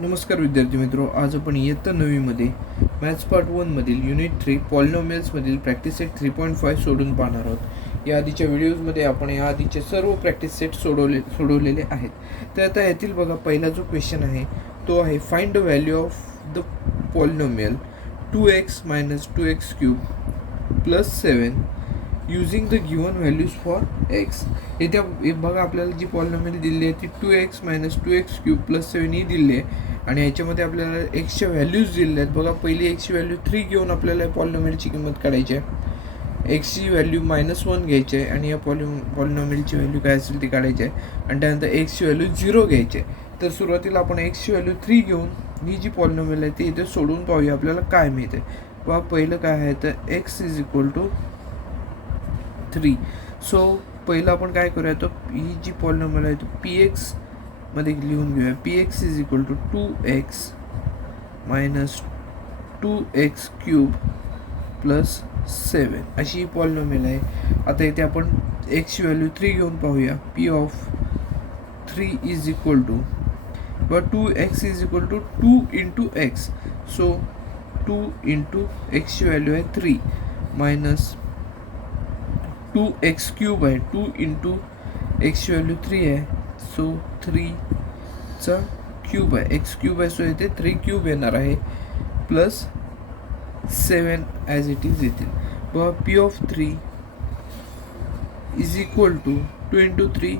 नमस्कार विद्यार्थी मित्रो, आज आपण इयत्ता 9वीमध्ये मॅथ्स पार्ट 1मधील युनिट 3 पॉलिनॉमियल्समधील प्रॅक्टिस सेट 3.5 सोडून पाहणार आहोत. या आधीच्या व्हिडिओजमध्ये आपण या आधीचे सर्व प्रॅक्टिस सेट सोडवलेले आहेत. तर आता यातील बघा, पहिला जो क्वेश्चन आहे तो आहे find the value of the polynomial 2x - 2x cube plus 7 using the given values for x. इथे बघा, आपल्याला जी पॉलिनॉमियल दिली आहे ती 2x - 2x क्यूब प्लस 7 ही दिली आहे आणि याच्यामध्ये आपल्याला एक्सच्या व्हॅल्यूज दिलेल्या आहेत. बघा, पहिली एक्सची व्हॅल्यू 3 घेऊन आपल्याला पॉलिनॉमियलची किंमत काढायची आहे. एक्सची व्हॅल्यू -1 घ्यायची आहे आणि या पॉलिनॉमियलची व्हॅल्यू काय असेल ती काढायची आहे आणि त्यानंतर एक्सची व्हॅल्यू 0 घ्यायची आहे. तर सुरुवातीला आपण एक्सची व्हॅल्यू 3 घेऊन ही जी पॉलिनॉमियल आहे ती इथे सोडून पाहूया आपल्याला काय मिळते. बघा, पहिलं काय आहे तर x = 3. सो पहिलं आपण काय करूया, तर ही जी पॉलिनॉमियल आहे तो px मध्ये लिहून घेऊया. px = 2x - 2x cube plus 7 अशी ही पॉलिनॉमियल आहे. आता इथे आपण एक्सची व्हॅल्यू 3 घेऊन पाहूया. p of 3 = 2x = 2 × x. So 2 × एक्सची व्हॅल्यू आहे 3 मायनस 2x क्यूब आहे. 2 × एक्सची व्हॅल्यू 3 आहे. सो 3चा क्यूब आहे, एक्स क्यूब आहे. सो इथे 3 क्यूब येणार आहे प्लस 7 ॲज इट इज येतील. बघा, p ऑफ 3 = 2 × 3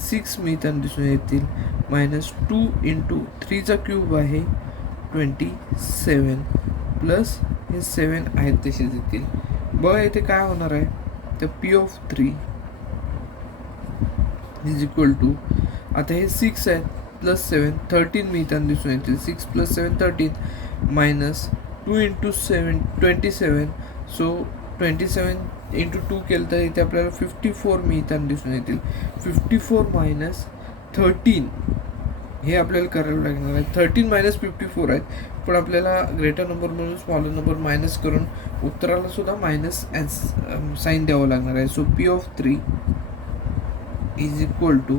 6 मिळताना दिसून येतील मायनस 2 × 3चा क्यूब आहे 27 प्लस हे 7 आहेत तसेच येतील. बघा, इथे काय होणार आहे तर p ऑफ 3 = आता हे 6 आहेत प्लस 7 13 मिळताना दिसून येतील. 6 + 7 13 मायनस 2 × 7 27. सो 27 × 2 केलं तर इथे आपल्याला 54 मिळताना दिसून येतील. 54 मायनस 13 हे आपल्याला करावं लागणार आहे. 13 - 54 आहेत, पण आपल्याला ग्रेटर नंबर म्हणून स्मॉलर नंबर मायनस करून उत्तराला सुद्धा मायनस साईन द्यावं लागणार आहे. सो p ऑफ 3 =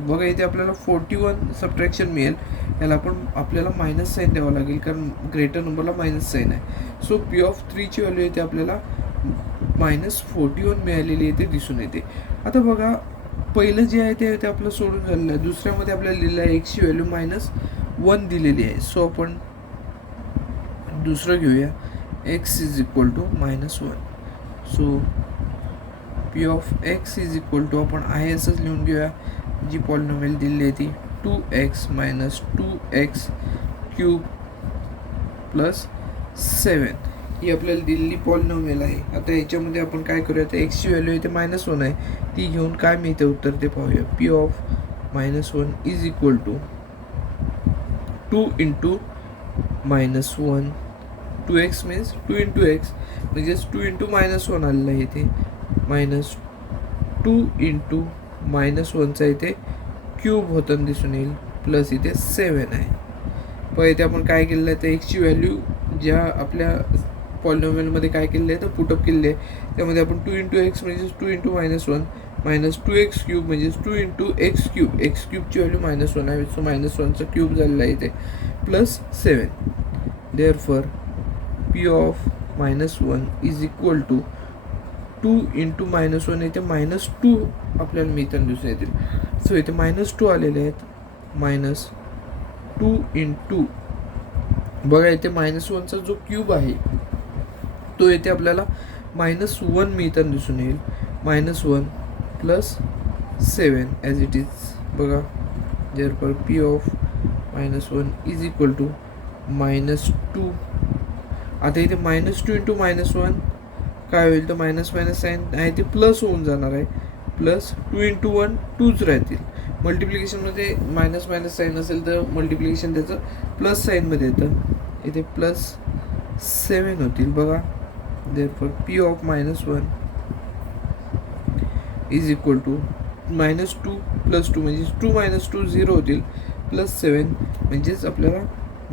बघा, इथे आपल्याला 41 सबट्रॅक्शन मिळेल. याला आपल्याला मायनस साईन द्यावं लागेल कारण ग्रेटर नंबरला मायनस साईन आहे. सो p ऑफ 3 ची व्हॅल्यू इथे आपल्याला -41 मिळालेली इथे दिसून येते. आता बघा, पहिलं जे आहे ते आपलं सोडून झालेलं आहे. दुसऱ्यामध्ये आपल्याला लिहिलं आहे एक्सची व्हॅल्यू -1 दिलेली आहे. सो आपण दुसरं घेऊया. x = -1. So p of x = आपण आहे असंच लिहून घेऊया. जी पॉलिनॉमियल दिलेली आहे ती 2x - 2x क्यूब प्लस 7 ही आपल्याला दिलेली पॉलिनॉमियल आहे. आता याच्यामध्ये आपण काय करूया, तर एक्सची व्हॅल्यू इथे -1 आहे, ती घेऊन काय मिळते उत्तर ते पाहूया. p of -1 = 2 × -1. 2x means 2 × x म्हणजेच 2 × -1 आलेलं आहे इथे. मायनस 2 × -1चा इथे क्यूब होताना दिसून येईल प्लस इथे 7 आहे. पण इथे आपण काय केलेलं आहे तर एक्सची व्हॅल्यू ज्या आपल्या पॉलिनॉमियलमध्ये काय केलेलं आहे तर पुटअप केलेलं आहे, त्यामध्ये आपण 2 × x म्हणजेच 2 × -1 मायनस 2x क्यूब म्हणजेच 2 × x क्यूब. एक्स क्यूबची व्हॅल्यू -1 आहे. सो -1चा क्यूब झालेला आहे इथे प्लस 7. देअरफॉर p ऑफ -1 = 2 × -1 इथे -2 आपल्याला मिळताना दिसून येतील. सो इथे -2 आलेले आहेत. -2 × बघा, इथे -1चा जो क्यूब आहे तो इथे आपल्याला -1 मिळताना दिसून येईल. -1 प्लस 7 ॲज इट इज. बघा, देअरफॉर p ऑफ -1 = -2. आता इथे -2 × -1 काय होईल तर मायनस साईन आहे ते प्लस होऊन जाणार आहे. प्लस 2 × 1 2च राहतील. मल्टिप्लिकेशनमध्ये मायनस साईन असेल तर मल्टिप्लिकेशन त्याचं प्लस साईनमध्ये येतं. इथे प्लस 7 होतील. बघा, देअरफॉर p ऑफ -1 = -2 + 2 म्हणजे 2 - 2 0 होतील प्लस 7 म्हणजेच आपल्याला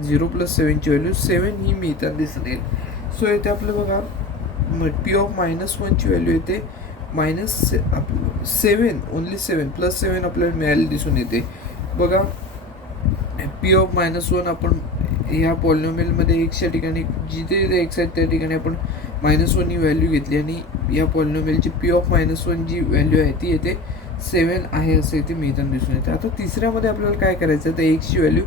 0 + 7ची व्हॅल्यू 7 ही मिळताना दिसून येईल. सो इथे आपलं बघा, p ऑफ -1 ची व्हॅल्यू येते -7 ओनली 7 प्लस 7 आपल्याला मिळायला दिसून येते. बघा, p ऑफ -1 आपण ह्या पॉलिनॉमियलमध्ये एक्सच्या ठिकाणी जिथे एक्स आहेत त्या ठिकाणी आपण -1 ही व्हॅल्यू घेतली आणि या पॉलिनॉमियलची P(-1) जी व्हॅल्यू आहे ती येते 7 आहे असं इथे मिळताना दिसून येते. आता तिसऱ्यामध्ये आपल्याला काय करायचं आहे, तर एक्सची व्हॅल्यू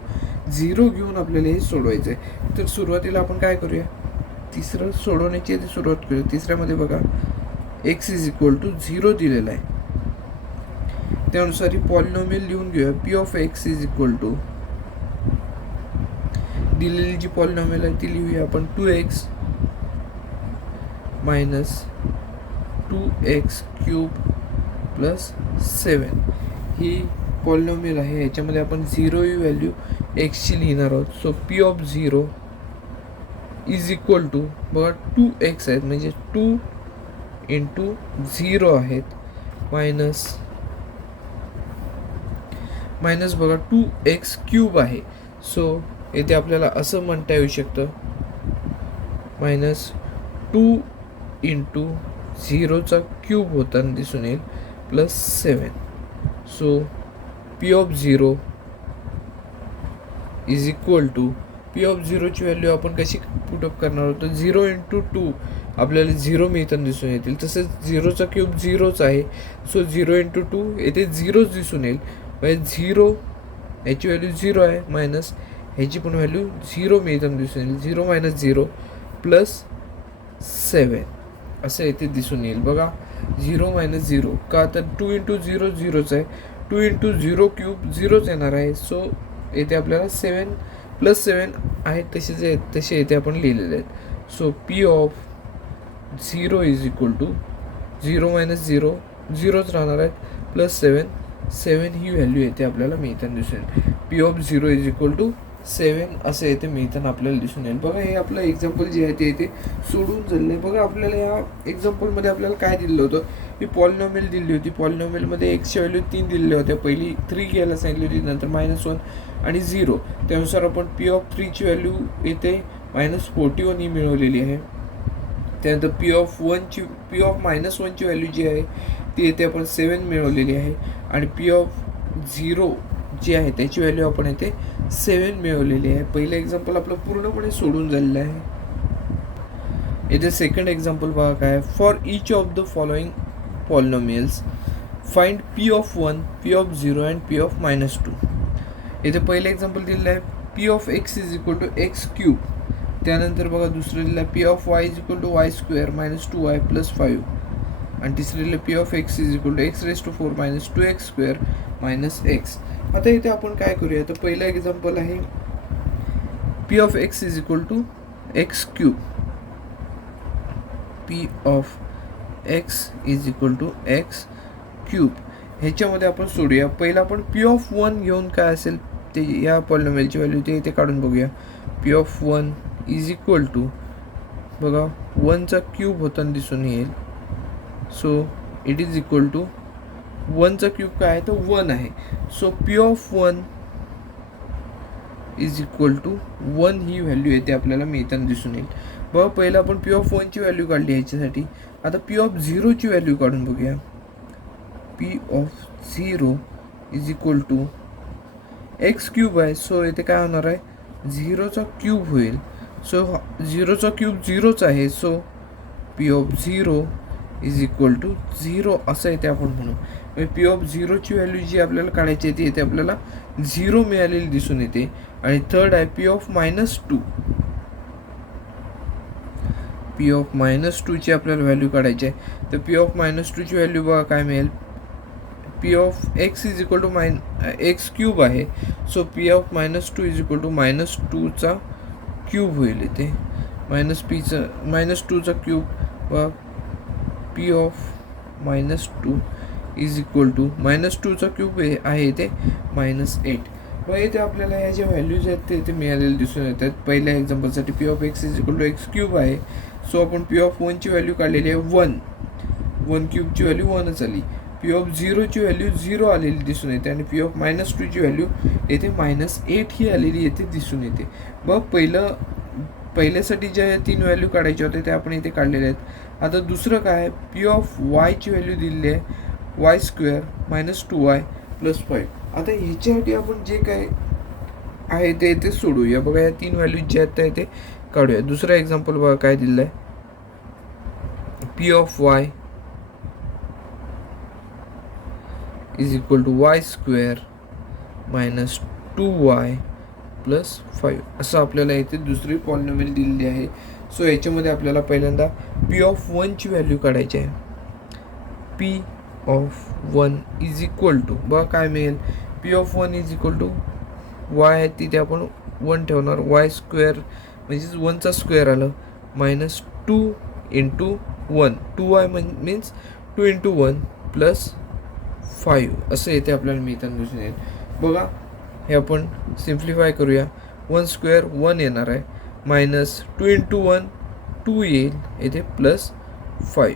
0 घेऊन आपल्याला हे सोडवायचं आहे. तर सुरुवातीला आपण काय करूया, तिसरं सोडवण्याची आधी सुरुवात करूया. तिसऱ्यामध्ये बघा x=0 दिलेला आहे. त्यानुसार ही पॉलिनॉमियल लिहून घेऊया. P(x) दिलेली जी पॉलिनॉमियल आहे ती लिहूया आपण 2x - 2x³ + 7 ही पॉलिनॉमियल आहे. याच्यामध्ये आपण 0 ही व्हॅल्यू एक्सची लिहिणार आहोत. सो P(0) बघा 2x आहेत म्हणजे 2 × 0 आहेत मायनस बघा 2x³ आहे. सो येथे आपल्याला असं म्हणता येऊ शकतं -2 × 0³ होताना दिसून येईल +7. सो P(0) ची व्हॅल्यू आपण कशी पुटअप करणार आहोत, तर 0 × 2 आपल्याला 0 मिळताना दिसून येतील. तसेच 0³ 0च आहे. सो 0 × 2 येथे 0च दिसून येईल. म्हणजे 0 ह्याची व्हॅल्यू 0 आहे मायनस ह्याची पण व्हॅल्यू 0 मिळताना दिसून येईल. 0 - 0 +7 असं येथे दिसून येईल. बघा 0 - 0 का, तर 2 × 0 0च आहे. 2 × 0³ 0च येणार आहे. सो येथे आपल्याला 7 +7 आहेत तसे येथे आपण लिहिलेले आहेत. सो P(0) 0 - 0 0च राहणार आहेत +7 ही व्हॅल्यू येथे आपल्याला मिळताना दिसून येईल. P(0) 7 असं येथे मिळताना आपल्याला दिसून येईल. बघा हे आपलं एक्झाम्पल जे आहे ते येथे सोडून झालं आहे. बघा आपल्याला या एक्झाम्पलमध्ये आपल्याला काय दिलं होतं, ही पॉलिनॉमियल दिली होती. पॉलिनॉमियलमध्ये एक्सची व्हॅल्यू 3 दिलेल्या होत्या. पहिली 3 घ्यायला सांगितली होती, नंतर -1 आणि 0. त्यानुसार आपण P(3) ची व्हॅल्यू येथे -41 ही मिळवलेली आहे. त्यानंतर P(1) ची व्हॅल्यू जी आहे ती येथे आपण 7 मिळवलेली आहे आणि P(0) जी आहे त्याची व्हॅल्यू आपण येथे 7 मिळवलेली आहे. पहिलं एक्झाम्पल आपलं पूर्णपणे सोडून झालेलं आहे. येथे सेकंड एक्झाम्पल बघा काय, for each of the following polynomials find P(1), P(0) and P(-2). येथे पहिलं एक्झाम्पल दिलेलं आहे P(x) = x³. त्यानंतर बघा दुसरं दिलं आहे P(y) = y² - 2y + 5 आणि तिसरं दिलं P(x) = x⁴ - 2x² - x. आता इथे आपण काय करूया, तर पहिलं एक्झाम्पल आहे P(x) = x³. P(x) = x³ ह्याच्यामध्ये आपण सोडूया. पहिला आपण P(1) घेऊन काय असेल ते या पॉलिनॉमियलची व्हॅल्यू ते इथे काढून बघूया. P(1) = बघा 1³ होताना दिसून येईल. So it is equal to 1³ काय आहे, तर 1 आहे. सो P(1) = 1 ही व्हॅल्यू येते आपल्याला मिळताना दिसून येईल. बघा पहिलं आपण P(1) ची व्हॅल्यू काढली ह्याच्यासाठी. आता P(0) ची व्हॅल्यू काढून बघूया. P(0) = x³ आहे. सो येथे काय होणार आहे, 0³ होईल. सो 0³ 0च आहे. सो P(0) = 0 असं येते आपण म्हणू. P(0) ची व्हॅल्यू जी आपल्याला काढायची आहे ती येते आपल्याला 0 मिळालेली दिसून येते. आणि थर्ड आहे P(-2). P(-2) ची आपल्याला व्हॅल्यू काढायची आहे. तर P(-2) ची व्हॅल्यू बघा काय मिळेल. P(x) = x³ आहे. सो P(-2) = -2³ होईल इथे. -2³ व P(-2) -2³ आहे इथे -8. व इथे आपल्याला ह्या ज्या व्हॅल्यूज आहेत ते इथे मिळालेले दिसून येतात. पहिल्या एक्झाम्पलसाठी P(x) = x³ आहे. सो आपण P(1) ची व्हॅल्यू काढलेली आहे 1³ ची व्हॅल्यू 1च आली. P(0) ची व्हॅल्यू 0 आलेली दिसून येते आणि P(-2) ची व्हॅल्यू येथे -8 ही आलेली येथे दिसून येते. बघ पहिल्यासाठी ज्या 3 व्हॅल्यू काढायच्या होत्या त्या आपण इथे काढलेल्या आहेत. आता दुसरं काय आहे, P(y) ची व्हॅल्यू दिलेली आहे y² - 2y + 5. आता ह्याच्यासाठी आपण जे काय आहे ते इथे सोडूया. बघा या 3 व्हॅल्यू ज्या आहेत त्या इथे काढूया. दुसरा एक्झाम्पल बघा काय दिलेलं आहे. P of Y is equal to y square minus 2y plus 5 असं आपल्याला इथे दुसरी पॉलिनॉमियल दिलेली आहे. सो याच्यामध्ये आपल्याला पहिल्यांदा पी ऑफ 1ची व्हॅल्यू काढायची आहे. P of 1 is equal to बघा काय मिळेल. P of 1 is equal to y आहे तिथे आपण 1 ठेवणार. वाय स्क्वेअर म्हणजेच 1चा स्क्वेअर आलं minus 2 into 1. 2y means 2 into 1 plus 5 असं येते आपल्याला मिळताना दिसून येईल. बघा हे आपण सिम्प्लिफाय करूया. 1 स्क्वेअर 1 येणार आहे मायनस 2 इंटू 1 2 येईल येथे प्लस 5.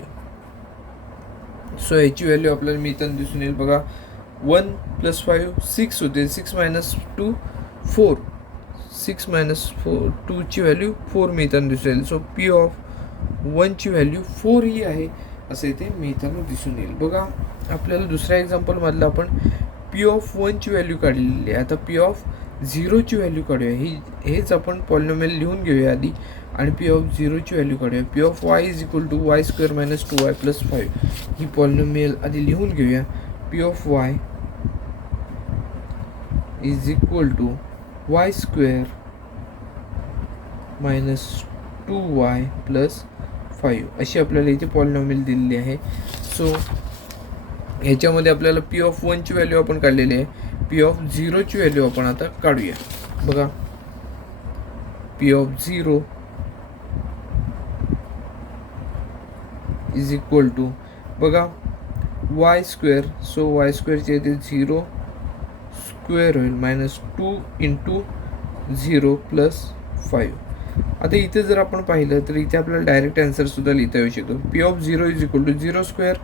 सो याची व्हॅल्यू आपल्याला मिळताना दिसून येईल. बघा 1 प्लस 5 6 होते. 6 मायनस 2 4. 6 मायनस 2ची व्हॅल्यू 4 मिळताना दिसून येईल. सो पी ऑफ 1ची व्हॅल्यू 4 ही आहे असं इथे मिळताना दिसून येईल. बघा आपल्याला दुसऱ्या एक्झाम्पलमधलं आपण पी ऑफ 1ची व्हॅल्यू काढलेली आहे. आता पी ऑफ 0ची व्हॅल्यू काढूया. हेच आपण पॉलिनॉमियल लिहून घेऊया आधी आणि पी ऑफ 0ची व्हॅल्यू काढूया. P of Y is equal to y square minus 2y plus 5 ही पॉलिनॉमियल आधी लिहून घेऊया. P of Y is equal to y square minus 2y plus 5 अशी आपल्याला इथे पॉलिनॉमियल दिलेली आहे. सो ह्याच्यामध्ये आपल्याला पी ऑफ 1ची व्हॅल्यू आपण काढलेली आहे. पी ऑफ 0ची व्हॅल्यू आपण आता काढूया. बघा P of 0 is equal to बघा वाय स्क्वेअर. सो वाय स्क्वेअरचे इथे 0 स्क्वेअर होईल मायनस 2 इंटू 0 प्लस 5. आता इथे जर आपण पाहिलं तर इथे आपल्याला डायरेक्ट आन्सरसुद्धा लिहिता येऊ शकतो. P of 0 is equal to 0 square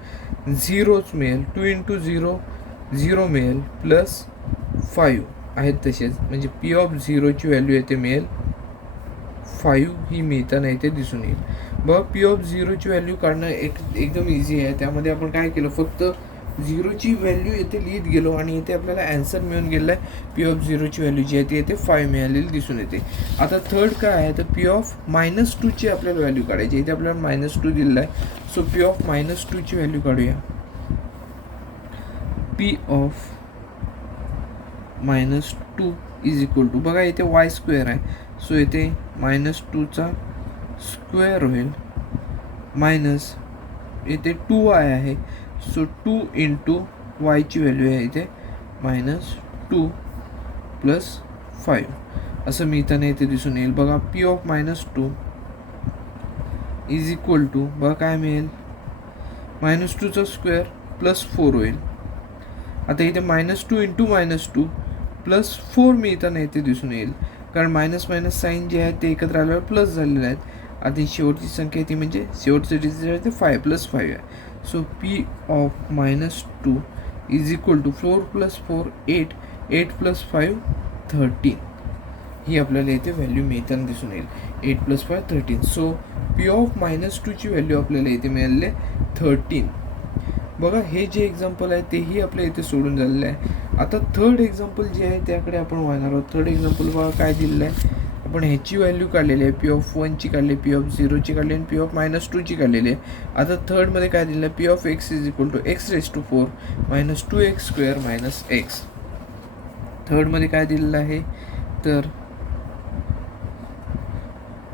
0च मिळेल. 2 इंटू 0 0 मिळेल प्लस 5 आहेत तसेच. म्हणजे पी ऑफ 0ची व्हॅल्यू येथे मिळेल 5 ही मिळताना इथे दिसून येईल. बघा पी ऑफ 0ची व्हॅल्यू काढणं एकदम इझी आहे. त्यामध्ये आपण काय केलं फक्त 0ची व्हॅल्यू येथे लिहित गेलो आणि इथे आपल्याला ॲन्सर मिळून गेलं आहे. पी ऑफ 0ची व्हॅल्यू जी आहे ती येथे 5 मिळालेली दिसून येते. आता थर्ड काय आहे तर पी ऑफ मायनस 2ची आपल्याला व्हॅल्यू काढायची. इथे आपल्याला मायनस 2 दिलेला आहे. सो पी ऑफ मायनस 2ची व्हॅल्यू काढूया. P of minus 2 is equal to बघा इथे वाय स्क्वेअर आहे. सो इथे मायनस 2चा स्क्वेअर होईल मायनस इथे 2y आहे. सो 2 इंटू वायची व्हॅल्यू आहे इथे मायनस 2 प्लस 5 असं मिळताना इथे दिसून येईल. बघा P of minus 2 is equal to बघा काय मिळेल मायनस 2चा स्क्वेअर प्लस 4 होईल. आता इथे मायनस 2 इंटू मायनस 2 प्लस 4 मिळताना इथे दिसून येईल. कारण मायनस मायनस साईन जे आहे ते एकत्र आल्यावर प्लस झालेले आहेत. आता ही शेवटची संख्या ती म्हणजे शेवटचं डिजिट आहे ते 5 प्लस 5 आहे. So P of minus 2 is equal to 4 plus 4 8 8 plus 5 13 ही आपल्याला इथे व्हॅल्यू मिळताना दिसून येईल. 8 plus 5 13. So P of minus 2ची व्हॅल्यू आपल्याला इथे मिळालेली आहे 13. बघा हे जे एक्झाम्पल आहे तेही आपल्या इथे सोडून झालेलं आहे. आता थर्ड एक्झाम्पल जे आहे त्याकडे आपण वाहणार आहोत. थर्ड एक्झाम्पल बघा काय दिलेलं आहे. आपण ह्याची व्हॅल्यू काढलेली आहे. पी ऑफ 1ची काढली, पी ऑफ 0ची काढली आणि पी ऑफ मायनस 2ची काढलेली आहे. आता थर्डमध्ये काय दिलेलं आहे P of X is equal to X raise to 4 minus 2x square minus X. थर्डमध्ये काय दिलेलं आहे तर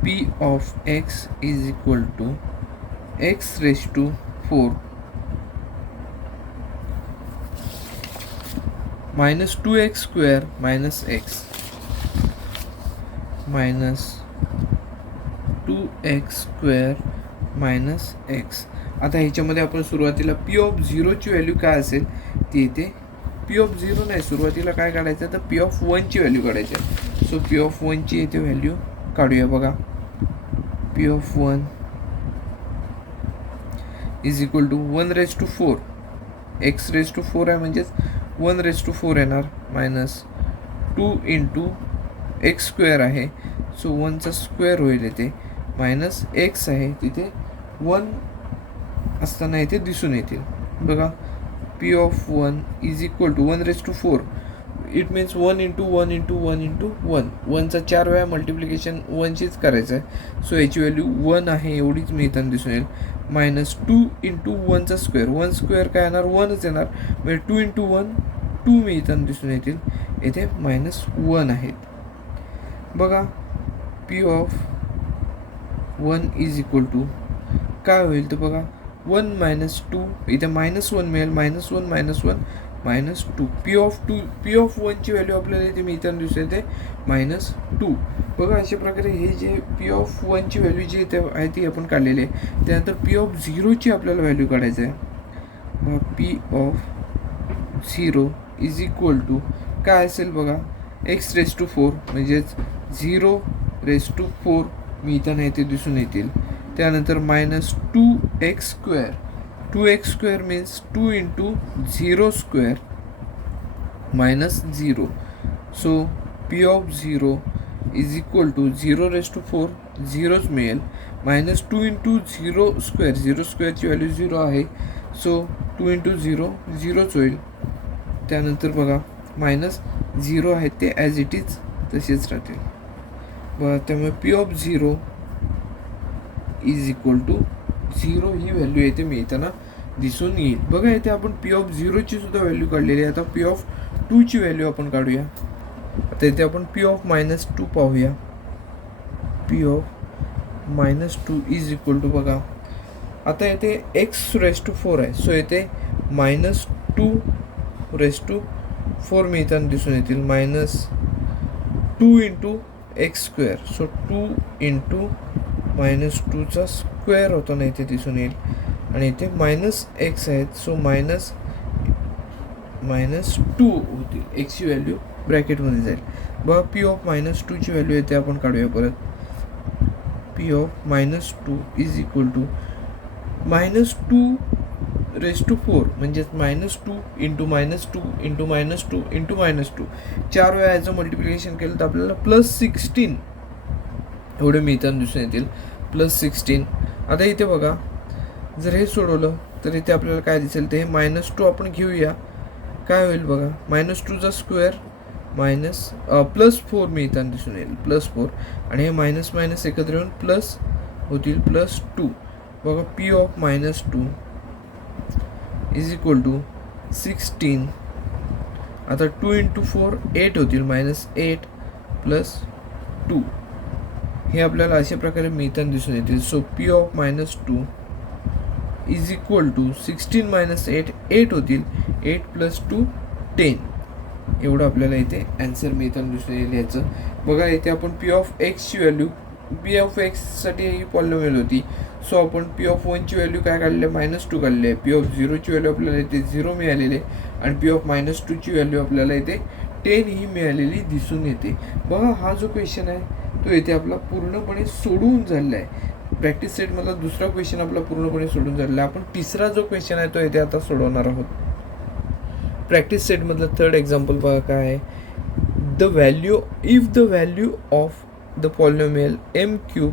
P of X is equal to X raise to 4 minus 2x square minus X minus 2x square minus X. आता ह्याच्यामध्ये आपण सुरुवातीला P of 0ची व्हॅल्यू काय असेल ती इथे पी ऑफ 0 नाही सुरुवातीला काय काढायचं तर पी ऑफ 1ची व्हॅल्यू काढायची आहे. सो पी ऑफ 1ची इथे व्हॅल्यू काढूया. बघा P of 1 is equal to 1 raise to 4 x raise to 4 आहे म्हणजेच 1 रेस टू 4 येणार मायनस 2 इंटू एक्स स्क्वेअर आहे. सो 1चा स्क्वेअर होईल इथे मायनस एक्स आहे तिथे 1 असताना इथे दिसून येतील. बघा P of 1 is equal to 1 raise to 4 it means 1 into 1 into 1 into 1. 1चा 4 वेळा मल्टिप्लिकेशन 1चीच करायचं आहे. सो याची व्हॅल्यू 1 आहे एवढीच मी इथं दिसून येईल. मायनस 2 इंटू 1चा स्क्वेअर. 1 स्क्वेअर काय येणार 1च येणार. म्हणजे 2 इंटू 1 2 मी इथं दिसून येतील. येथे -1 आहेत. बघा P of 1 is equal to काय होईल तर बघा 1 मायनस 2 इथे -1 मिळेल. -1 -2 पी ऑफ 1ची व्हॅल्यू आपल्याला इथे मी इथं दिसते ते -2. बघा अशा प्रकारे हे जे पी ऑफ 1ची व्हॅल्यू जी इथे आहे ती आपण काढलेली आहे. त्यानंतर पी ऑफ 0ची आपल्याला व्हॅल्यू काढायचं आहे. P of 0 is equal to काय असेल बघा x⁴ म्हणजेच 0⁴ मी इथं नाही ते दिसून येतील. त्यानंतर -2x². 2x² means 2 into 0² -0. So P of 0 is equal to 0⁴ 0च मिळेल. -2 इंटू 0². 0² व्हॅल्यू 0 आहे. सो 2 इंटू 0 0च होईल. त्यानंतर बघा -0 आहेत ते ॲज इट इज तसेच राहतील. बघा त्यामुळे p of 0 is equal to 0 ही व्हॅल्यू येते मिळताना दिसून येईल. बघा इथे आपण पी ऑफ 0ची सुद्धा व्हॅल्यू काढलेली आहे. आता पी ऑफ 2ची व्हॅल्यू आपण काढूया. आता इथे आपण पी ऑफ -2 पाहूया. P of -2 is equal to बघा आता येथे x⁴ आहे. सो येथे -2⁴ मिळताना दिसून येतील. -2 इंटू x². सो 2 इंटू -2चा स्क्वेअर होताना इथे दिसून येईल. आणि इथे -x आहेत. सो -2 होतील. एक्सची व्हॅल्यू ब्रॅकेटमध्ये जाईल. बघा पी ऑफ -2ची व्हॅल्यू येते आपण काढूया परत. P of -2 is equal to -2⁴ म्हणजेच -2 इंटू -2 इंटू -2 इंटू -2 4 वेळा याचं मल्टिप्लिकेशन केलं तर आपल्याला +16 एवढे मिळताना दिसून येतील. +16. आता इथे बघा जर हे सोडवलं तर इथे आपल्याला काय दिसेल ते -2 आपण घेऊया. काय होईल बघा -2चा स्क्वेअर +4 मिळताना दिसून येईल. +4 आणि हे मायनस मायनस एकत्र येऊन प्लस होतील +2. बघा P of -2 is equal to 16. आता 2 इंटू 4 8 होतील. -8 + 2 हे आपल्याला अशा प्रकारे मिळताना दिसून येतील. So P of -2 is equal to 16 - 8 8 होतील. 8 + 2 10 एवढं आपल्याला इथे ॲन्सर मिळताना दिसून येईल याचं. बघा इथे आपण पी ऑफ एक्सची व्हॅल्यू पी ऑफ एक्ससाठी ही पॉलिनॉमियल होती. सो आपण पी ऑफ 1ची व्हॅल्यू काय काढली आहे -2 काढली आहे. पी ऑफ 0ची व्हॅल्यू आपल्याला इथे 0 मिळालेली आहे आणि पी ऑफ -2ची व्हॅल्यू आपल्याला इथे 10 ही मिळालेली दिसून येते. बघा हा जो क्वेश्चन आहे तो इथे आपला पूर्णपणे सोडवून झालेला आहे. प्रॅक्टिस सेटमधला दुसरा क्वेश्चन आपला पूर्णपणे सोडून झालेला आहे. आपण तिसरा जो क्वेश्चन आहे तो इथे आता सोडवणार आहोत. प्रॅक्टिस सेटमधलं थर्ड एक्झाम्पल बघा काय आहे. The value if the value of the polynomial m³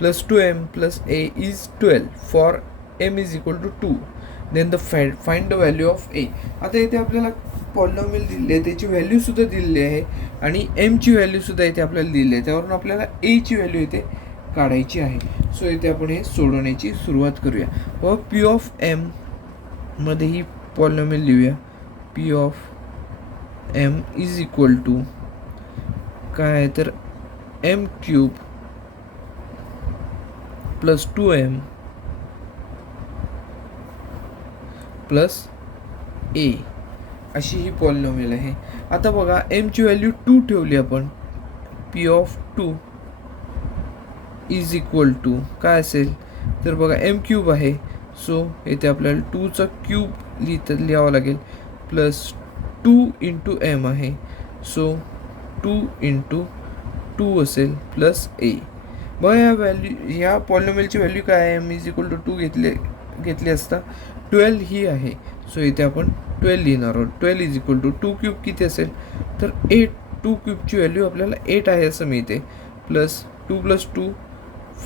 + 2m + a is 12 for m is equal to 2 then the find the value of a. आता इथे आपल्याला पॉलिनॉमियल दिलेली आहे त्याची व्हॅल्यूसुद्धा दिलेली आहे आणि mची व्हॅल्यूसुद्धा इथे आपल्याला दिलेली आहे. त्यावरून आपल्याला aची व्हॅल्यू इथे काढायची आहे. सो इथे आपण हे सोडवण्याची सुरुवात करूया. व पी ऑफ m मध्ये ही पॉलिनॉमियल लिहूया. P of m is equal to काय आहे तर m³ + 2m + a अशी ही पॉलिनॉमियल आहे. आता बघा mची व्हॅल्यू 2 ठेवली आपण. P of 2 is equal to काय असेल तर बघा m³ आहे. सो इथे आपल्याला 2चा क्यूब लिहावं लागेल +2 इंटू m आहे. सो 2 इंटू 2 असेल +a. बघा ह्या पॉलिनॉमियलची व्हॅल्यू काय आहे m इज इक्वल टू 2 घेतली असता 12 ही आहे. सो इथे आपण 12 लिहिणार आहोत. 12 इज इक्वल टू 2³ किती असेल तर 8. 2³ व्हॅल्यू आपल्याला 8 आहे असं मिळते. +2 + 2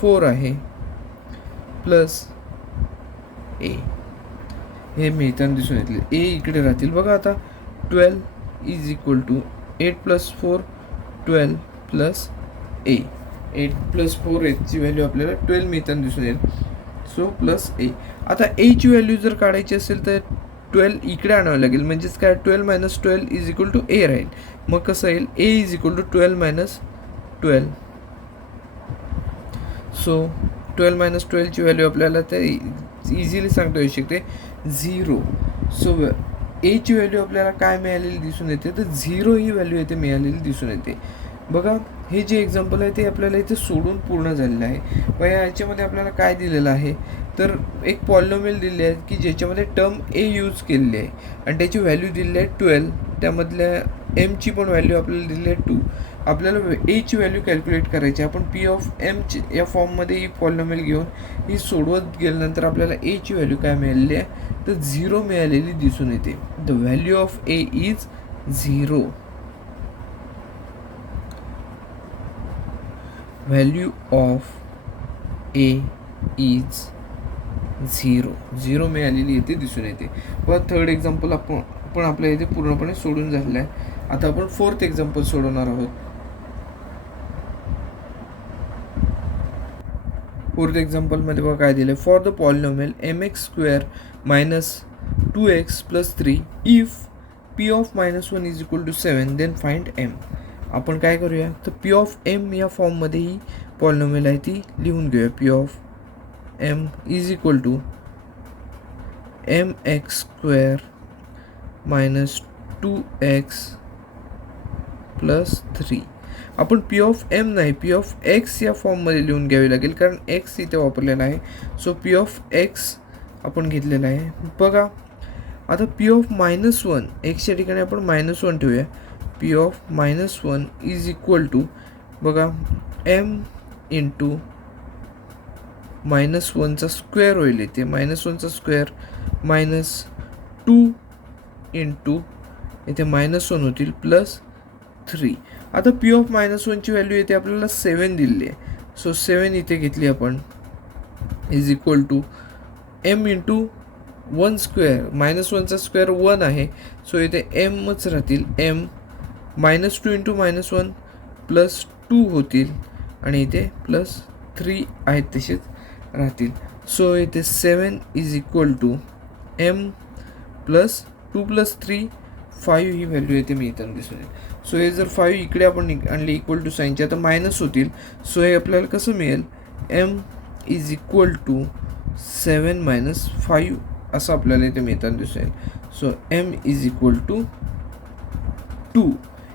4 आहे +a हे मिळताना दिसून येतील. a इकडे राहतील. बघा आता 12 is equal to 8 plus 4 12 plus A. 8 plus 4 ची व्हॅल्यू आपल्याला 12 मिळताना दिसून येईल. So plus A. आता एची व्हॅल्यू जर काढायची असेल तर 12 इकडे आणावं लागेल, म्हणजेच काय 12 minus 12 is equal to A राहील. मग कसं येईल, A is equal to 12 minus 12. So 12 minus 12ची व्हॅल्यू आपल्याला तर इझिली सांगता येऊ शकते 0. सो एची व्हॅल्यू आपल्याला काय मिळालेली दिसून येते, तर 0 ही व्हॅल्यू इथे मिळालेली दिसून येते. बघा हे जे एक्झाम्पल आहे ते आपल्याला इथे सोडून पूर्ण झालेलं आहे. व याच्यामध्ये आपल्याला काय दिलेलं आहे, तर एक पॉलिनॉमियल दिले आहे की ज्याच्यामध्ये टर्म ए यूज केलेली आहे आणि त्याची व्हॅल्यू दिलेली आहे 12. त्यामधल्या एमची पण व्हॅल्यू आपल्याला दिलेली आहे 2. आपल्याला एची व्हॅल्यू कॅल्क्युलेट करायची. आपण पी ऑफ एमची या फॉर्ममध्ये ही पॉलिनॉमियल घेऊन ही सोडवत गेल्यानंतर आपल्याला एची व्हॅल्यू काय मिळालेली आहे, तर 0 मिळालेली दिसून येते. The value of A is 0. Value of A is 0 मिळालेली इथे दिसून येते. व थर्ड एक्झाम्पल आपण आपल्या इथे पूर्णपणे सोडून झालेलं आहे. आता आपण फोर्थ एक्झाम्पल सोडवणार आहोत. फोर्थ एक्झाम्पलमध्ये बघा काय दिलं, for the polynomial mx² minus 2x plus 3 if p of -1 is equal to 7 then find m. आपण काय करूया, तर पी ऑफ एम या फॉर्ममध्ये ही पॉलिनॉमियल आहे ती लिहून घेऊया. P of M is equal to mx² minus 2x plus 3. आपण पी ऑफ एम नाही, पी ऑफ एक्स या फॉर्ममध्ये लिहून घ्यावी लागेल, कारण एक्स इथे वापरलेला आहे. सो पी ऑफ एक्स आपण घेतलेला आहे. बघा आता पी ऑफ -1 एक्सच्या ठिकाणी आपण -1 ठेवूया. P of -1 is equal to बघा एम इंटू -1चा स्क्वेअर होईल इथे. -1चा स्क्वेअर मायनस 2 इंटू इथे -1 होतील प्लस 3. आता पी ऑफ -1ची व्हॅल्यू इथे आपल्याला 7 दिलेली आहे. सो 7 इथे घेतली आपण is equal to M into 1 square. -1चा स्क्वेअर 1 आहे. सो इथे एमच राहतील. एम -2 इंटू -1 प्लस 2 होतील आणि इथे प्लस 3 आहेत तसेच राहतील. सो इथे 7 is equal to M plus 2 plus 3 5 ही व्हॅल्यू इथे मिळताना दिसून येईल. सो हे जर 5 इकडे आपण आणले इक्वल टू साईनचे आता मायनस होतील. सो हे आपल्याला कसं मिळेल, M is equal to 7 minus 5 असं आपल्याला इथे मिळताना दिसून येईल. So M is equal to 2.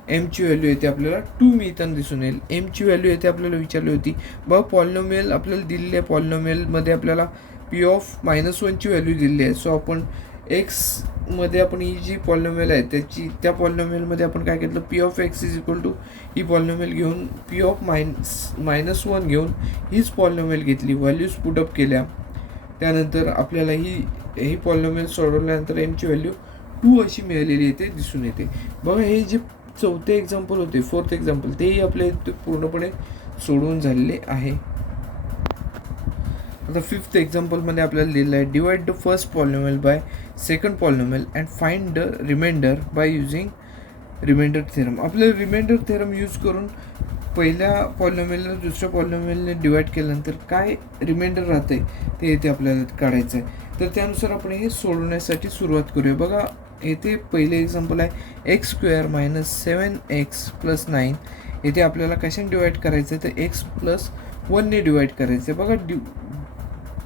एमची व्हॅल्यू येते आपल्याला 2 मिळताना दिसून येईल. एमची व्हॅल्यू येते आपल्याला विचारली होती. बघा पॉलिनॉमियल आपल्याला दिलेली आहे. पॉलिनॉमियलमध्ये आपल्याला पी ऑफ -1ची व्हॅल्यू दिलेली आहे. सो आपण एक्समध्ये आपण ही जी पॉलिनॉमियल आहे त्या पॉलिनॉमियलमध्ये आपण काय घेतलं, P of X is equal to ही पॉलिनॉमियल घेऊन पी ऑफ -1 घेऊन हीच पॉलिनॉमियल घेतली, व्हॅल्यूज पुटअप केल्या. त्यानंतर आपल्याला ही पॉलिनॉमियल सोडवल्यानंतर एमची व्हॅल्यू 2 अशी मिळालेली येते दिसून येते. बघा हे जे चौथे एक्झाम्पल होते, फोर्थ एक्झाम्पल, तेही आपल्या इथे पूर्णपणे सोडवून झालेले आहे. आता फिफ्थ एक्झाम्पलमध्ये आपल्याला दिलेलं आहे, divide the first polynomial by second polynomial and find the remainder by using remainder theorem. आपल्याला रिमाइंडर थेरम यूज करून पहिल्या पॉलिनॉमियलला दुसऱ्या पॉलिनॉमियलने डिवाइड केल्यानंतर काय रिमाइंडर राहते ते इथे आपल्याला काढायचं आहे. तर त्यानुसार आपण हे सोडवण्यासाठी सुरुवात करूया. बघा येथे पहिले एक्झाम्पल आहे x² मायनस 7x प्लस 9. येथे आपल्याला कशाने डिवाइड करायचं आहे, तर x प्लस 1ने डिवाइड करायचं आहे. बघा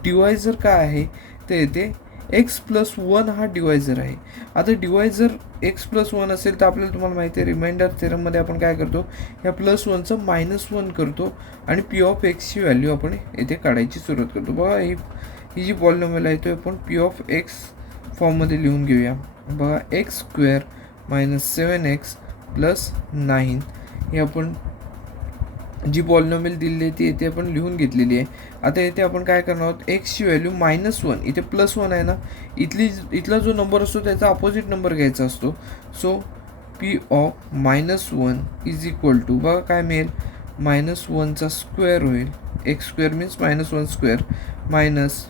डिवायझर काय आहे, तर येथे x प्लस 1 हा डिवायझर आहे. आता डिवायझर x प्लस 1 असेल तर आपल्याला तुम्हाला माहिती आहे रिमाइंडर थेरममध्ये आपण काय करतो, ह्या प्लस 1चं -1 करतो आणि पी ऑफ एक्सची व्हॅल्यू आपण येथे काढायची सुरुवात करतो. बघा ही जी पॉलिनॉमियल आहे तो आपण पी ऑफ एक्स फॉर्ममध्ये लिहून घेऊया. बघा x² मायनस 7x प्लस 9 ही आपण जी पॉलिनॉमियल दिलेली आहे ती येथे आपण लिहून घेतलेली आहे. आता येथे आपण काय करणार आहोत, एक्सची व्हॅल्यू -1, इथे +1 आहे ना, इथला जो नंबर असतो त्याचा अपोजिट नंबर घ्यायचा असतो. So P of -1 is equal to बघा काय मिळेल, -1चा स्क्वेअर होईल. x² मीन्स -1 स्क्वेअर मायनस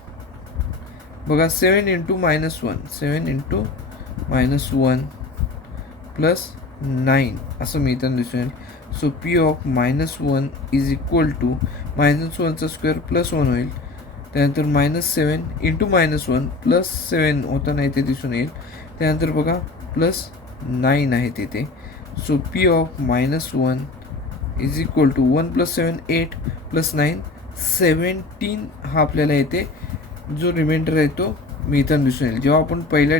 बघा 7 इंटू -1 7 इंटू -1 प्लस 9 असं मिळताना दिसून येईल. So P of -1 is equal to -1चा स्क्वेअर +1 होईल. त्यानंतर -7 इंटू -1 +7 होताना इथे दिसून येईल. त्यानंतर बघा +9 आहे तिथे. So P of -1 is equal to 1 + 7 8 + 9 17 हा आपल्याला इथे जो रिमाइंडर आहे तो मिळताना दिसून येईल. जेव्हा आपण पहिल्या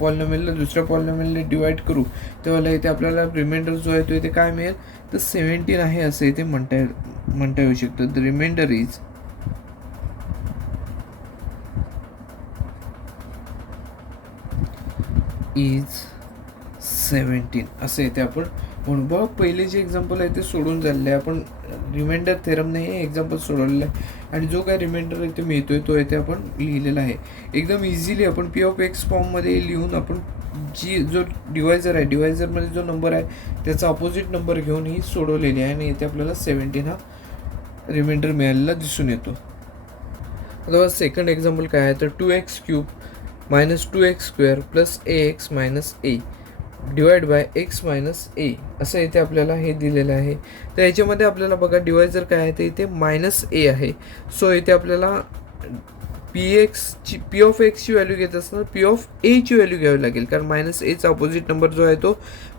पॉलिनॉमियलला दुसऱ्या पॉलिनॉमियलने डिवाइड करू तेव्हा इथे आपल्याला रिमाइंडर जो आहे तो इथे काय मिळेल तर 17 आहे असं इथे म्हणता येऊ शकतं. द रिमाइंडर इज 17 असं इथे आपण म्हणून. बघा पहिले जे एक्झाम्पल आहे ते सोडून झालेलं आहे. आपण रिमाइंडर थेरमने हे एक्झाम्पल सोडवलेलं आहे आणि जो काय रिमाइंडर इथे मिळतोय तो इथे आपण लिहिलेला आहे. एकदम इझिली आपण पी ऑफ एक्स फॉर्ममध्ये लिहून आपण जो डिवायझर आहे डिवायझरमध्ये जो नंबर आहे त्याचा अपोजिट नंबर घेऊन ही सोडवलेली आहे आणि इथे आपल्याला 17 हा रिमाइंडर मिळालेला दिसून येतो. आता सेकंड एक्झाम्पल काय आहे तर 2x³ -2x² + ax - a divide by x - a असं इथे आपल्याला हे दिलेलं आहे. तर याच्यामध्ये आपल्याला बघा डिवायझर काय आहे ते इथे -a आहे. सो इथे आपल्याला पी ऑफ एक्सची व्हॅल्यू घेत असताना पी ऑफ एची व्हॅल्यू घ्यावी लागेल कारण -aचा अपोजिट नंबर जो आहे तो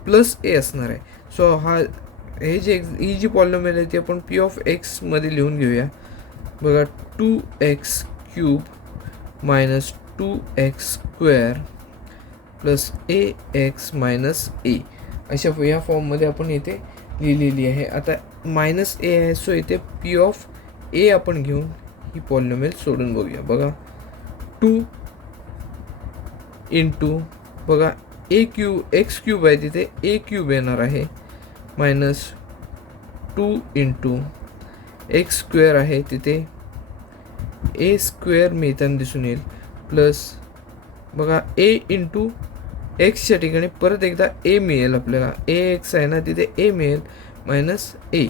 +a असणार आहे. सो ही जी पॉलिनॉमियल आहे ती आपण पी ऑफ एक्समध्ये लिहून घेऊया. बघा 2x³ -2x² + ax - a अशा या फॉर्ममध्ये आपण इथे लिहिलेली आहे. आता -a आहे सो इथे पी ऑफ a आपण घेऊन ही पॉलिनॉमियल सोडून बघूया. बघा 2 इंटू बघा x³ आहे तिथे a³ येणार आहे -2 इंटू x² आहे तिथे a² मिळताना दिसून येईल प्लस बघा a इंटू एक्सच्या ठिकाणी परत एकदा a मिळेल आपल्याला ax आहे ना तिथे a मिळेल -a.